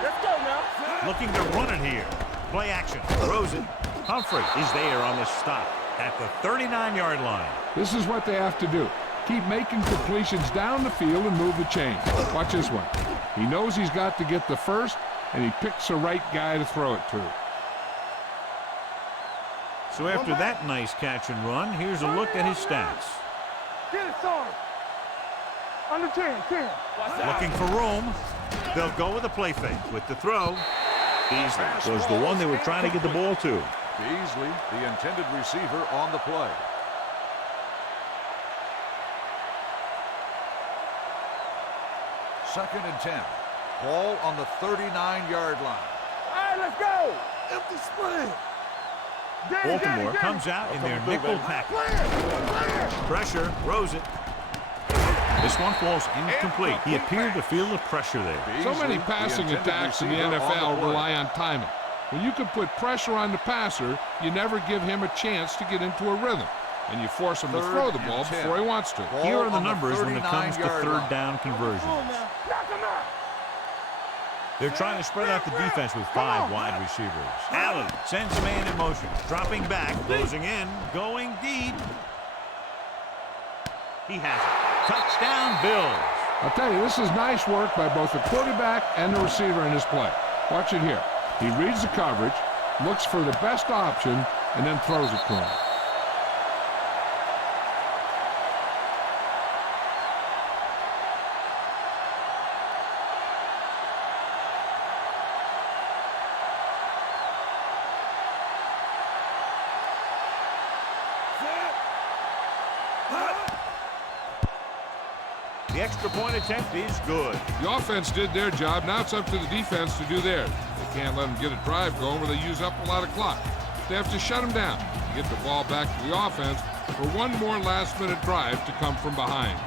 Let's go now. Looking to run it here. Play action. Throws it. Humphrey is there on the stop at the 39-yard line. This is what they have to do. Keep making completions down the field and move the chain. Watch this one. He knows he's got to get the first, and he picks the right guy to throw it to. So after that nice catch and run, here's a look at his stats. Get it, son. Under 10. Looking for room. They'll go with a play fake with the throw. Beasley was the one they were trying to get the ball to. Beasley, the intended receiver, on the play. Second and 10. Ball on the 39-yard line. All right, let's go. Empty split. Baltimore comes out in their nickel package. Pressure, throws it. This one falls incomplete. He appeared to feel the pressure there. So many Beasley, passing the intended attacks in the receiver, on NFL play. rely on timing. When you can put pressure on the passer, you never give him a chance to get into a rhythm. And you force him to Third throw the and ball 10. before he wants to. Ball Here are the on numbers when it comes to 39-yard third line. down conversions. Knock him out. They're trying to spread out the defense with 5 wide receivers. Allen sends a man in motion. Dropping back, closing in, going deep. He has it. Touchdown, Bills. I'll tell you, this is nice work by both the quarterback and the receiver in this play. Watch it here. He reads the coverage. looks for the best option, and then throws it to him. The extra point attempt is good. The offense did their job. Now it's up to the defense to do theirs. They can't let them get a drive going where they use up a lot of clock. They have to shut them down to get the ball back to the offense for one more last-minute drive to come from behind.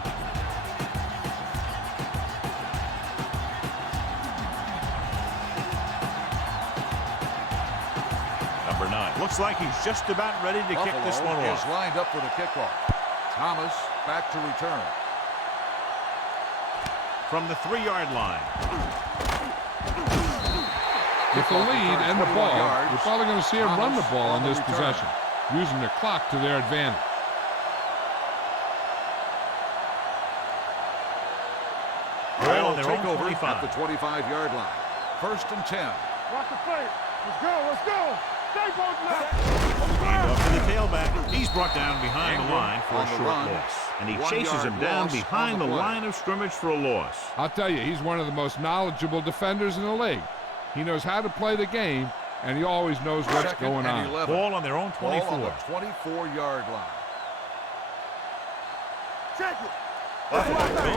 Number 9. Looks like he's just about ready to kick this one Buffalo off. is lined up for the kickoff. Thomas back to return. From the 3-yard line. With the lead and the ball, you're probably going to see them run the ball on this possession, using the clock to their advantage. Ball on their own Takeover 25. at the 25-yard line. 1st and 10. Watch the play. Let's go. Let's go. Stay focused. Hand off to the tailback. He's brought down behind the line for a on the short run. loss. And he 1 chases yard him down loss behind on the the play. line of scrimmage for a loss. I'll tell you, he's one of the most knowledgeable defenders in the league. He knows how to play the game, and he always knows what's 2nd going and on. 11. Ball on their own Ball 24. on the 24-yard line. Check it.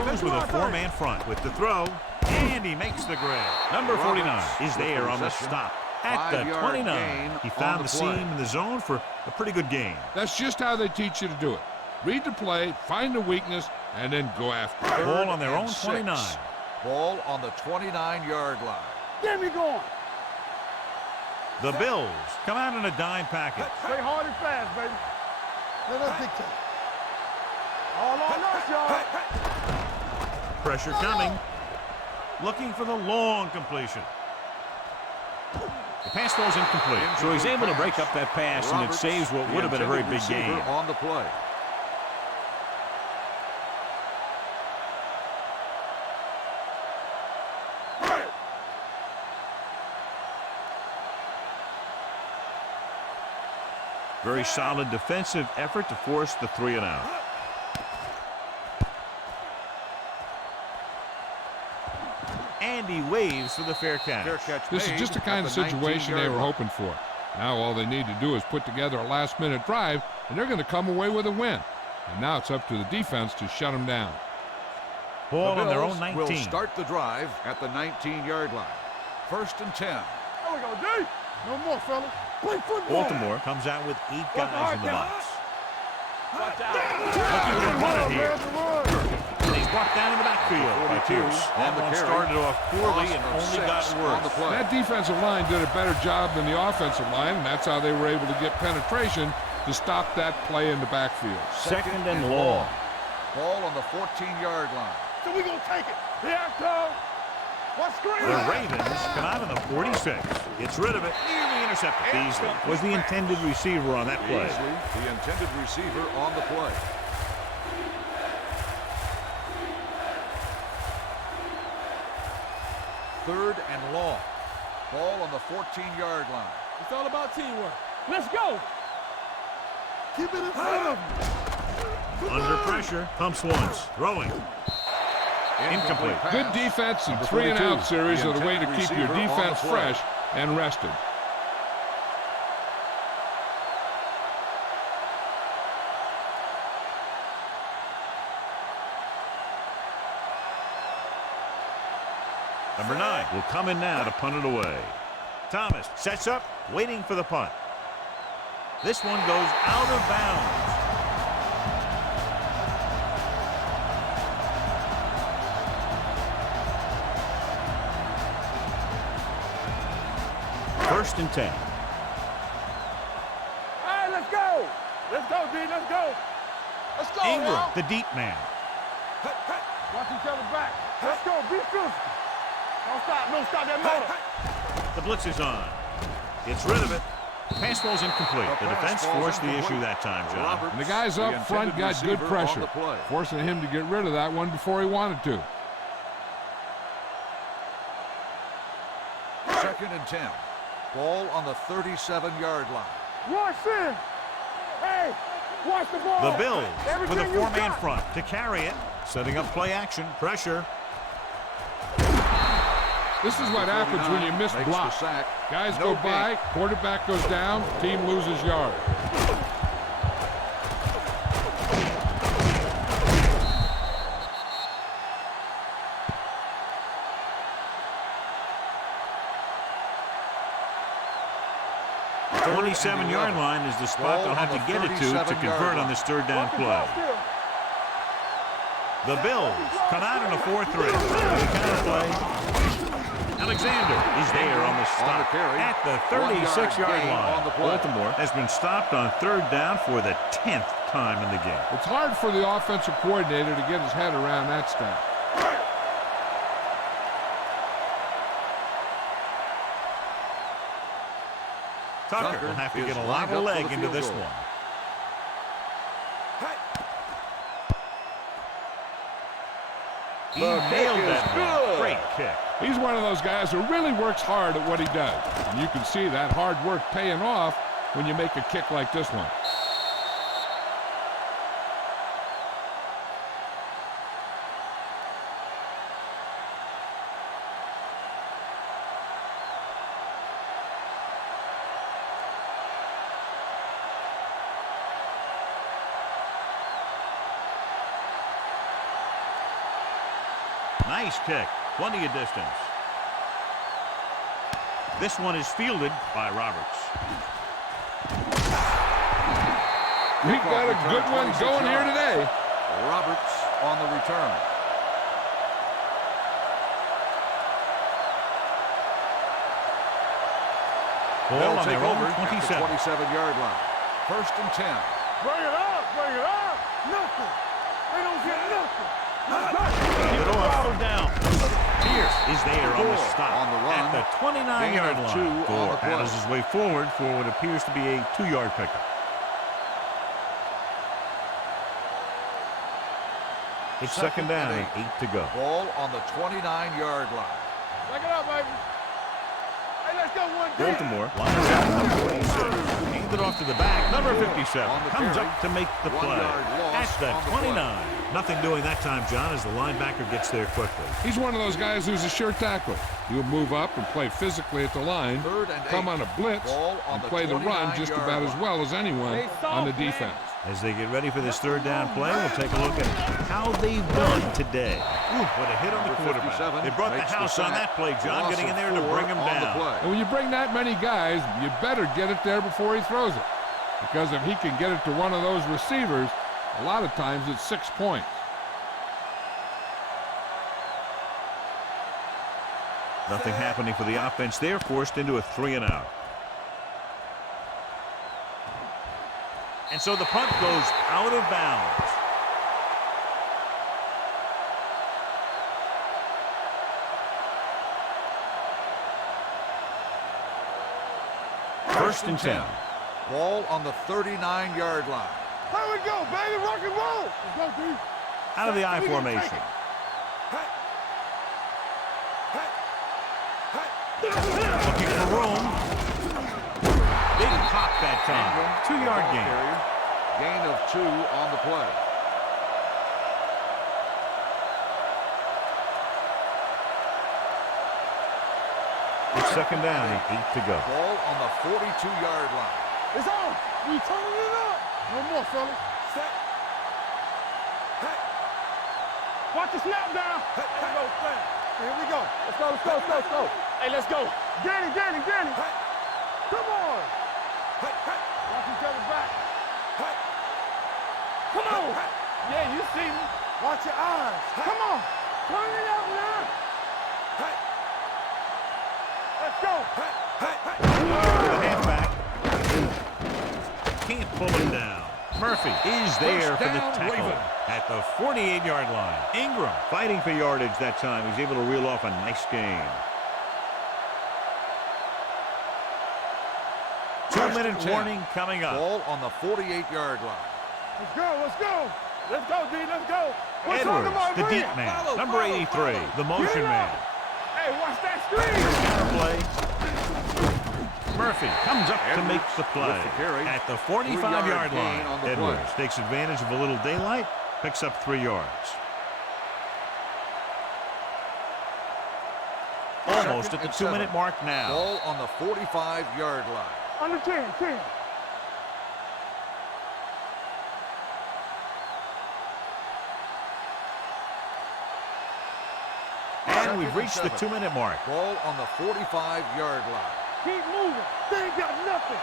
Goes with a 4-man front with the throw, and he makes the grab. Number 49 is there on the stop. At the 5-yard 29, gain he on found the the seam play. in the zone for a pretty good gain. That's just how they teach you to do it. Read the play, find the weakness, and then go after it. Ball on their and own 6. 29. Ball on the 29-yard line. Get me going. The Bills come out in a dime package. Stay hard and fast, baby. Let us dictate. All on us, y'all. Pressure coming. Looking for the long completion. The pass falls incomplete, so he's able to break up that pass, and it Roberts, saves what would have been a very the big intended gain. receiver on the play. Very solid defensive effort to force the 3-and-out. And he waves for the fair catch. Fair catch This is made just the kind of at the situation they 19-yard were line. hoping for. Now all they need to do is put together a last-minute drive, and they're going to come away with a win. And now it's up to the defense to shut them down. Ball The on their Bills own 19. will start the drive at the 19-yard line. 1st and 10. There we go, D. No more, fellas. Play football. Baltimore comes out with 8 guys in the box. Watch out. Looking to run it here. And he's brought down in the backfield by 42 Pierce. on the That one carry. started off poorly Loss and of only 6 got on the worse. play. That defensive line did a better job than the offensive line, and that's how they were able to get penetration to stop that play in the backfield. Second and long. Ball on the 14-yard line. So we gonna take it. Here I come. What screen? The Ravens come out of the 46. Gets rid of it. Nearly intercepted. Beasley was the intended receiver on that play. Beasley, the intended receiver on the play. Third and long. Ball on the 14-yard line. It's all about teamwork. Let's go. Keep it in front of him. Under pressure. Pumps once. Throwing. Incomplete. Good defense and Number 3-and-out 42, series the are the way to intended keep your receiver on the defense play. fresh and rested. Number 9 will come in now to punt it away. Thomas sets up, waiting for the punt. This one goes out of bounds. First and 10. All right, let's go. Let's go, D. Let's go. Let's go, Ingram, y'all. the deep man. Watch each other back. Let's go. Be physical. Don't stop. Don't stop that motor. The blitz is on. Gets rid of it. Pass ball's incomplete. The defense forced the issue that time, John. Roberts, And the guys the up front intended got good receiver on pressure, the play. forcing him to get rid of that one before he wanted to. 2nd and 10. Ball on the 37-yard line. Rush in. Hey, watch the ball. The Bills with a Everything you four-man got. front to carry it. Setting up play action. Pressure. This is what happens when you miss Makes block. the sack. Guys No go by, quarterback goes down, team loses yard. Third and 27-yard 11. line is the spot Ball they'll have on to the get it to 37-yard convert on line. this third down Walk the play. ball still. The Bills come out in a 4-3. The counter play. Alexander is there on the On stop the carry. at the 1 yard 36-yard gain line. on the play. Baltimore has been stopped on third down for the 10th time in the game. It's hard for the offensive coordinator to get his head around that stat. Tucker will have to is get a lined lot of up for leg the into field this goal. one. He The nailed kick is that one. good. Great kick. He's one of those guys who really works hard at what he does. And you can see that hard work paying off when you make a kick like this one. Nice kick. Plenty of distance. This one is fielded by Roberts. We got a good one going here today. Roberts on the return. Ball They'll on take their own over at the 27. 27-yard line. First and 10. Bring it up. Bring it up. Nothing. They don't get nothing. Keep it off. Down. Pierce is there on the Gore stop on the run. at the 29-yard Gain of line. 2 on Gore the play. paddles his way forward for what appears to be a 2-yard pickup. It's second down and 8 to go. Ball on the 29-yard line. Back it up, baby. Hey, let's go one deep. Baltimore lines out number 26. Handed off to the back. Number 57 On the comes carry. up to make the 1 play. yard loss At the on the 29. play. Nothing doing that time, John, as the linebacker gets there quickly. He's one of those guys who's a sure tackler. He'll move up and play physically at the line, Third and come 8. on a blitz, Ball on and the play the run just 29-yard about as line. well as anyone Hey, on the soft, man. defense. As they get ready for this third down play, we'll take a look at how they've done today. Ooh, what a hit on the Number quarterback. 57 They brought the makes the house on sack. that play, John, Loss getting in of there to 4 bring him on the down. play. And when you bring that many guys, you better get it there before he throws it. Because if he can get it to one of those receivers, a lot of times it's 6 points. Nothing happening for the offense. They're forced into a 3-and-out. And so the punt goes out of bounds. First and 10. Ball on the 39-yard line. Here we go, baby. Rock and roll. Let's go, D. Out of the I We can formation. take it. Looking for room. Big pop that time. Ingram, 2-yard ball gain. carrier. Gain of 2 on the play. It's second down and 8 to go. Ball on the 42-yard line. It's on. We turning it up. No more, fellas. Set. Hey. Watch the snap down. Hey, let's go, fam. Here we go. Let's go, let's go, let's go, let's go. Hey, let's go. Danny. Hey. Come on. Hey, hey. Watch each other back. Hey. Come on. Hey. Yeah, you see me. Watch your eyes. Hey. Come on. Turn it up now. Hey. Let's go. Hey, hey, hey. The halfback can't pull him down. Murphy is there for the down, tackle Raven. at the 48-yard line. Ingram fighting for yardage that time. He's able to reel off a nice gain. 2-minute warning coming up. Ball on the 48-yard line. Let's go, let's go. Let's go, D, let's go. What's Edwards, talking about? the Bring deep it. man. Follow, Number follow, 83, follow. the motion Get it man. up. Hey, watch that screen. Counter play. Murphy comes up to make the play with the carry. at the 3-yard 45-yard gain line. on the Edwards play. takes advantage of a little daylight, picks up 3 yards. Almost at the 2-minute mark now. Ball on the 45-yard line. Under 10, 10. And we've reached the 2-minute mark. Ball on the 45-yard line. Keep moving. They ain't got nothing.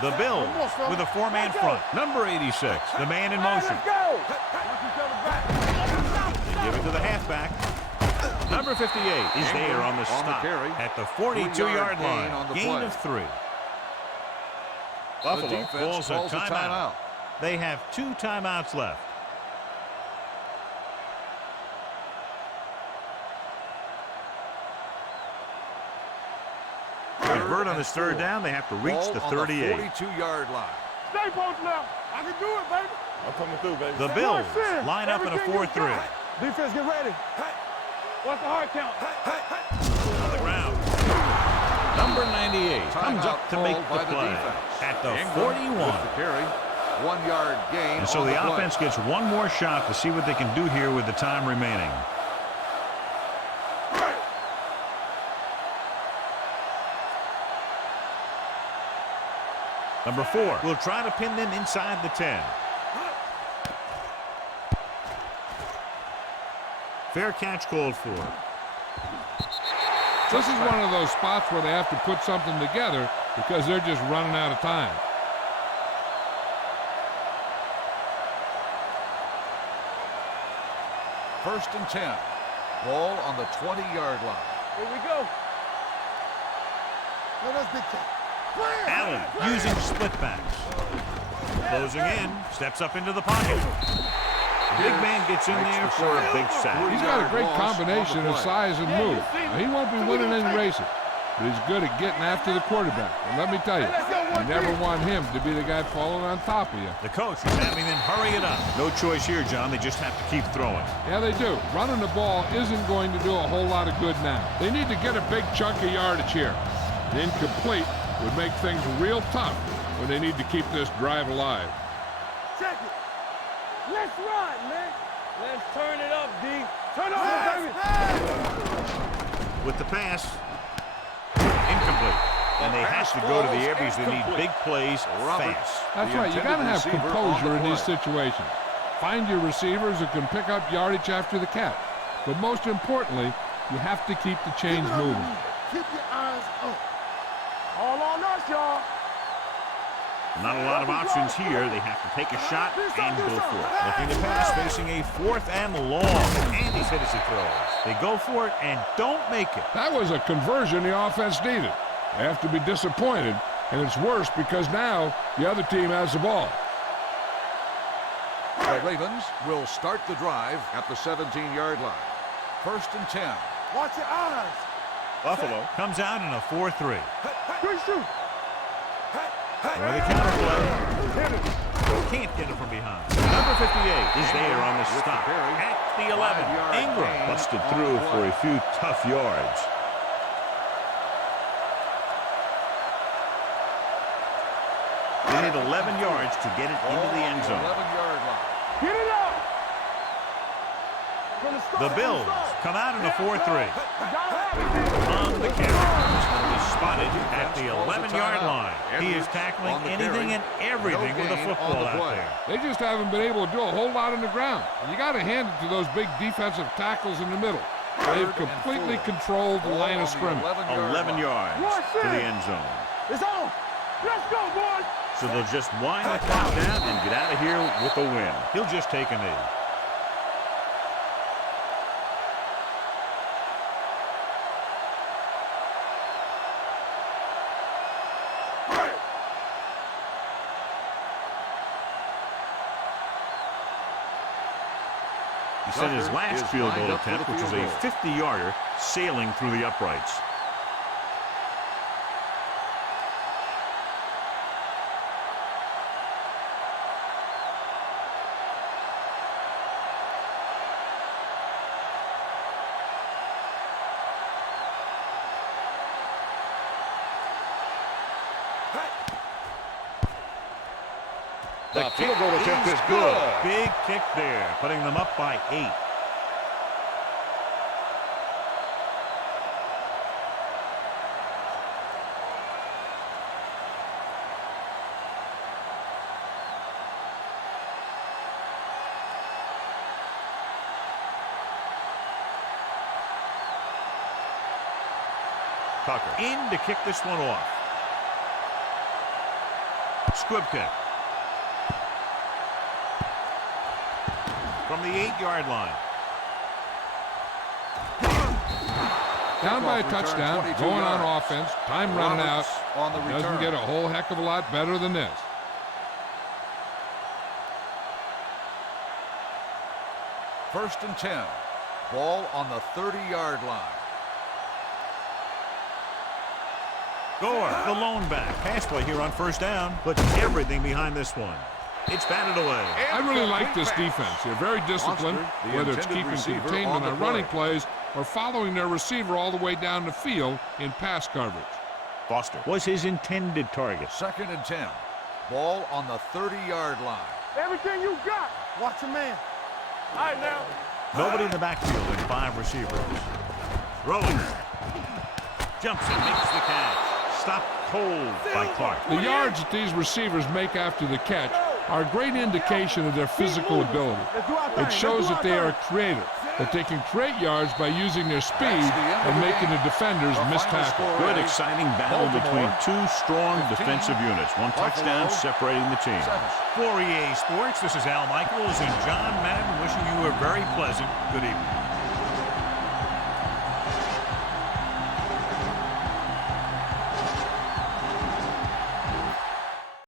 The Bills with a 4-man front. Number 86, the man in motion. Let's go. Watch each other back. Give it to the halfback. Number 58 is there on the stop at the 42-yard line. Gain of 3. Buffalo calls a timeout. They have 2 timeouts left. Convert on this 3rd down. They have to reach the 38. 42-yard line. Stay posted now. I can do it, baby. I'm coming through, baby. The Bills line up in a 4-3. Defense, get ready. What's the hard count? On the ground. Number 98 comes up to make the play at the 41. The carry. 1-yard gain. And so the offense gets one more shot to see what they can do here with the time remaining. Number 4 will try to pin them inside the 10. Fair catch called for. This is one of those spots where they have to put something together because they're just running out of time. First and 10. Ball on the 20-yard line. Here we go. No, that's big time. Allen using split backs. Closing in, steps up into the pocket. The big man gets in there for a big sack. He's got a great combination of size and move. Now, he won't be winning any races, but he's good at getting after the quarterback. And let me tell you, you never want him to be the guy falling on top of you. The coach is having them hurry it up. No choice here, John. They just have to keep throwing. Yeah, they do. Running the ball isn't going to do a whole lot of good now. They need to get a big chunk of yardage here. An incomplete would make things real tough when they need to keep this drive alive. Check it. Let's run, man. Let's turn it up, D. Turn it up, baby. With the pass, incomplete. And they have to go to the air because they need big plays fast. That's right. You got to have composure in these situations. Find your receivers who can pick up yardage after the catch. But most importantly, you have to keep the chains moving. Keep your eyes up. All on us, y'all. Not a lot of options here. They have to take a shot and go for it. Looking to pass, facing a 4th and long. And he's hit as he throws. They go for it and don't make it. That was a conversion the offense needed. They have to be disappointed, and it's worse because now the other team has the ball. The Ravens will start the drive at the 17-yard line. First and 10. Watch your eyes. Buffalo comes out in a 4-3. Good shoot. Or the counter play. Can't get it from behind. Number 58 is there on the stop at the 11. Ingram busted through for a few tough yards. They need 11 yards to get it into the end zone. 11-yard line. Get it up. The Bills come out in a 4-3. On the carry. He's spotted at the 11-yard line. He is tackling anything and everything with a football out there. They just haven't been able to do a whole lot on the ground. You got to hand it to those big defensive tackles in the middle. They've completely controlled the line of scrimmage. 11 yards to the end zone. It's on. Let's go, boys. So they'll just wind the clock down and get out of here with a win. He'll just take a knee. He sent his last field goal attempt, which was a 50-yarder, sailing through the uprights. The field goal attempt is good. Big kick there, putting them up by 8. Tucker in to kick this one off. Squib kick. From the 8-yard line. Down by a touchdown, going on offense, time running out. On the return. Doesn't get a whole heck of a lot better than this. First and 10. Ball on the 30-yard line. Gore, the lone back. Pass play here on first down. Puts everything behind this one. It's batted away. I really like this defense. They're very disciplined, whether it's keeping containment on running plays or following their receiver all the way down the field in pass coverage. Foster was his intended target. Second and 10. Ball on the 30-yard line. Everything you got. Watch your man. All right, now. Nobody in the backfield and 5 receivers. Throwing. Jumps and makes the catch. Stopped cold by Clark. The yards that these receivers make after the catch are a great indication of their physical ability. It shows that they are creative, that they can create yards by using their speed and making the defenders miss tackle. Good, exciting battle between 2 strong defensive units. 1 touchdown separating the teams. For EA Sports, this is Al Michaels and John Madden wishing you a very pleasant good evening.